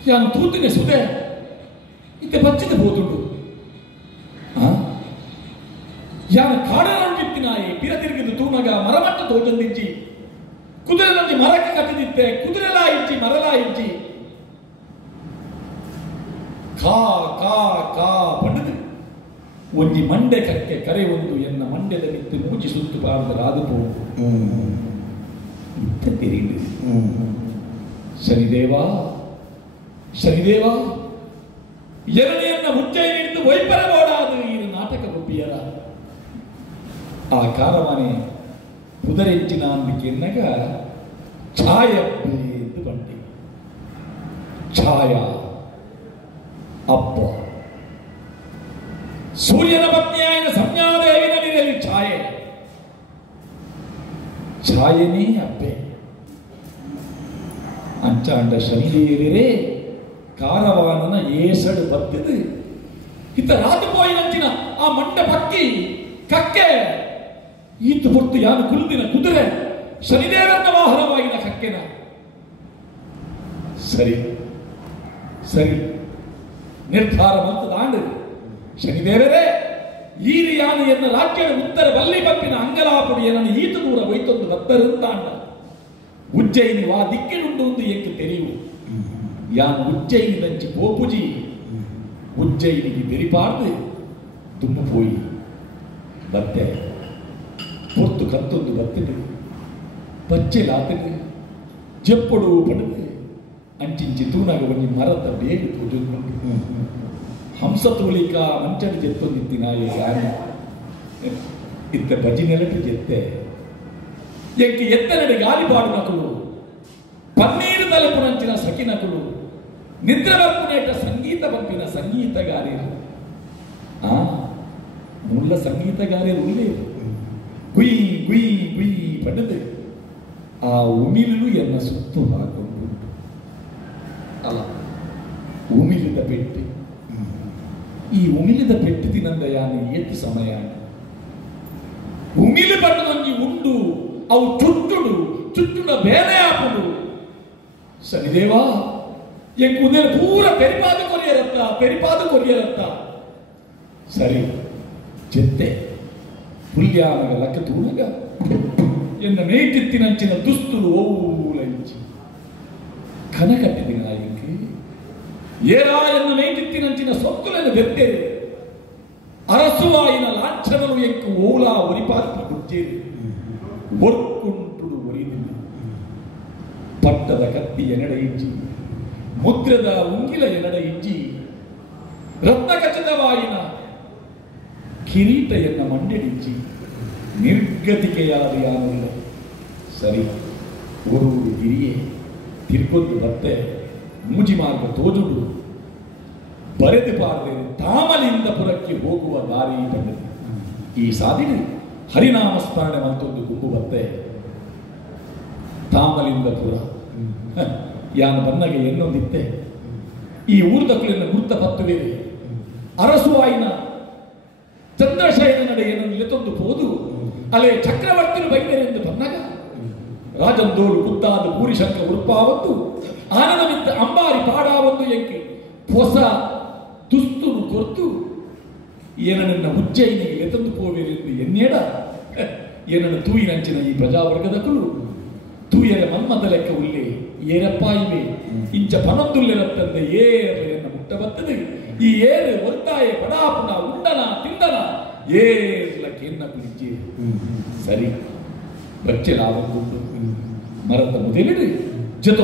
ಯಾನು ತೂತಿನ ಸುದೆ ಇತ್ತೆ ಬಚ್ಚಿದ ಹೋದುಂಡು ಯಾನು ಕಾಡನೊಂದಿತ್ತಿನಾಯಿ ಪಿರ ತಿರುಗಿದು ತೂನಗ ಮರಮಟ್ಟ ತೋಟಂದಿಜ್ಜಿ ಕುದುರೆ ನಂದಿ ಮರಕ್ಕೆ ಕಟ್ಟಿದಿತ್ತೆ ಕುದುರೆಲಾ ಇಜ್ಜಿ ಮರಲಾ ಇಜ್ಜಿ ಕಾ ಕಾ ಕಾ ಪಂಡದು ಒಂಜಿ ಮಂಡೆ ಕಕ್ಕೆ ಕರೆ ಒಂದು ಎನ್ನ ಮಂಡ್ಯದ ನಿತ್ತು ಮೂಚಿ ಸುತ್ತು ಪಾಡದ ರಾದು ಇತ್ತ ತಿರುಗಿ ಶನಿದೇವ ಶನಿದೇವ ಎರನೆಯನ್ನ ಮುಚ್ಚೈನಿಂದ ವೈಪರಗೋಡಾದು ಈ ನಾಟಕ ಗುಬ್ಬಿಯರ ಆ ಕಾರವಾನೆ ಕುದುರೆಂಚಿನ ಅಂಬಿಕೆ ಎನ್ನಗ ಛಾಯಪ್ಪೆ ಎಂದು ಬಂಡಿ ಛಾಯ ಅಪ್ಪ ಸೂರ್ಯನ ಪತ್ನಿಯಾಯಿನ ಸಂಜ್ಞಾದೇವಿನಲ್ಲಿ ಛಾಯೆ ಛಾಯನೇ ಅಪ್ಪೆ ಅಂಚಾಂಡ ಶನಿದೇವಿರೇ ಕಾರವಾನನ ಏಸಡು ಬತ್ತಿದು ಇತ್ತ ರಾತು ಪೋಯಿನಂಚಿನ ಆ ಮಂಡ ಪಕ್ಕಿ ಕಕ್ಕೆ ಈತು ಹೊತ್ತು ಯಾನು ಕುಲಿದಿನ ಕುದುರೆ ಶನಿದೇವನ ವಾಹನವಾಗಿನ ರಾಜ್ಯಕ್ಕೆನ ಸರಿ ಸರಿ ನಿರ್ಧಾರ ಮತ್ತು ದಾಂಡು ಶನಿದೇವರೇ ಈರಿಯಾನು ಎನ್ನ ರಾಜ್ಯದ ಉತ್ತರ ಬಲ್ಲಿ ಬಪ್ಪಿನ ಅಂಗಲಾಪುಡಿಯನ್ನು ಈತ ದೂರ ಒಯ್ತೊಂದು ಭಕ್ತರುಂತಾಂಡ ಉಜ್ಜಯಿನಿ ವಾ ದಿಕ್ಕಿನುಂಡು ಒಂದು ಎಂಕು ತೆರೆಯು ಯಾನು ಉಜ್ಜಯಿನಿ ದಂಚಿ ಪೋಪುಜಿ ಉಜ್ಜಯಿನಿಗೆ ಬೆರಿಪಾರ್ದು ದುಮ್ಮು ಪೋಯಿ ಬತ್ತೆ ಪೊರ್ತು ಕತ್ತೊಂದು ಬತ್ತಿಡು ಪಚ್ಚೆಲಾತನು ಜಪ್ಪಡು ಪಡೆದು ಅಂಚಿಂಚಿ ತೂನಾಗ ಒಂದು ಮರದ ಬೇಗ ತೋಜೊಂದು ಹಂಸ ತೋಲಿಕ ಮಂಚಡಿ ಜೆತ್ತೊಂದಿತ್ತಿನಾಯ ಯಾರು ಇತ್ತ ಭಜಿನೆಲಟು ಜೆತ್ತೆ ಎಂಕಿ ಎತ್ತನಡೆ ಗಾಲಿಪಾಡು ನಕಲು ಪನ್ನೀರು ತಲುಪುನಂಚಿನ ಸಖಿನಕಲು ನಿದ್ರೆ ಬರ್ಪುನೇಟ ಸಂಗೀತ ಬಂಪಿನ ಸಂಗೀತಗಾರರು ಮುಳ್ಳ ಸಂಗೀತಗಾರರು ಉಳ್ಳೇ ಗುಯ್ ಗುಯ್ ಗುಯ್ ಪಡೆದು ಆ ಉಮಿಲು ಎನ್ನ ಸುತ್ತು ಹಾಕೊಂಡು ಅಲ್ಲ ಉಮಿಲಿದ ಪೆಟ್ಟು ಈ ಉಮಿಲಿದ ಪೆಟ್ಟು ದಿನಂದ ಯಾನು ಏತು ಸಮಯ ಉಮಿಲು ಬಣ್ಣದಂಗಿ ಉಂಡು ಅವು ಚುಟ್ಟುಡ ಬೇರೆ ಹಾಕುಡು ಶನಿದೇವಾ ಎಂಕುದೇನು ಪೂರ ಪೆರಿಪಾದ ಕೊರಿಯರತ್ತ ಸರಿ ಜೆತ್ತೆ ಪುಲ್ಯಾನಗ ಲಕ್ಕ ತೂನಗ ಎನ್ನ ಮೇಟಿತ್ತಿನಂಚಿನ ದುಸ್ತುಲು ಓಲಂಚಿ ಕನ ಕಟ್ಟಿದಿನ ನಾಯಕಿ ಏರಾ ಎನ್ನ ಮೇಟಿತ್ತಿನಂಚಿನ ಸೊತ್ತುಲೆನ ಬೆತ್ತೇರು ಅರಸುವಾಯಿನ ಲಾಂಛನಲು ಎಂಕು ಓಲಾ ಒರಿಪಾತಿ ಕೊಟ್ಟೇರು ಒರ್ಕುಂಟುಡು ಒರಿದಿಲ್ಲ ಪಟ್ಟದ ಕತ್ತಿ ಎನಡೆ ಇಜ್ಜಿ ಮುದ್ರದ ಉಂಗಿಲ ಎನಡೆ ಇಜ್ಜಿ ರತ್ನ ಖಚಿತವಾಯಿನ ಕಿರೀಟ ಎನ್ನ ಮಂಡೆಡಿಜ್ಜಿ ನಿರ್ಗತಿಕೆಯಾದ ಯಾನಿಲ್ಲ ಸರಿ ಓರುವುದು ಗಿರಿಯೇ ತಿರ್ಕೊಂದು ಬತ್ತೆ ಮೂಜಿ ಮಾರ್ಗ ತೋಜುಡು ಬರೆದು ಪಾರ್ದೆ ತಾಮಲಿಂದ ಪುರಕ್ಕೆ ಹೋಗುವ ದಾರಿ ಬಂದಿದೆ ಈ ಸಾಧಿನಿ ಹರಿನಾಮ ಸ್ಮರಣೆ ಮತ್ತೊಂದು ಗುಂಪು ಬತ್ತೆ ತಾಮಲಿಂದ ಪುರ ಯಾನು ಬನ್ನಗೆ ಎನ್ನೊಂದಿತ್ತೆ ಈ ಊರ್ದಕ್ಕಳಿನ ಗುರ್ತ ಪತ್ತುವೆ ಅರಸುವಾಯಿನ ಚಂದ್ರಶೈನ ನಡೆ ಏನನ್ನು ಇಲೆತೊಂದು ಹೋದು ಅಲ್ಲೇ ಚಕ್ರವರ್ತಿರು ಬೈದರೆಂದು ಬನ್ನಗ ರಾಜಂದೋಳು ಕುತ್ತಾದ ಪೂರಿಶಂಕ ಉರುಪಾವತ್ತು ಆನಂದವಿದ್ದ ಅಂಬಾರಿ ಪಾಡಾವತ್ತು ಎಂಕಿ ಹೊಸ ದುಸ್ತುನು ಕೊರ್ತು ಏನನ್ನ ಉಜ್ಜಯಿನಿಗೆ ಎತ್ತಂದು ಪೋವೆರೆಂದು ಎನ್ನೇಡ ಏನನ್ನು ತೂಯಿನಂಚಿನ ಈ ಪ್ರಜಾವರ್ಗದಕ್ಕಳು ತೂಯರ ಮನ್ಮದ ಲೆಕ್ಕ ಉಲ್ಲೆ ಏರಪ್ಪಾಯಿವೆ ಇಂಚ ಪನೊಂದುಲ್ಲೆರತ್ತಂದ ಏರ್ಲೆಯನ್ನ ಮುಟ್ಟ ಬರ್ತದೆ ಈ ಏರು ಒತ್ತಾಯ ಪಡಾಪುನ ಉಂಡನ ತಿಂದನ ಏರ್ಲಕ್ಕೆ ಎನ್ನ ಕುಳಿಜೆ ಸರಿ ಬಚ್ಚೆ ಲಾಭಗೊಂಡು ಮರದ ಮೊದಲಿಡು ಜೊತೆ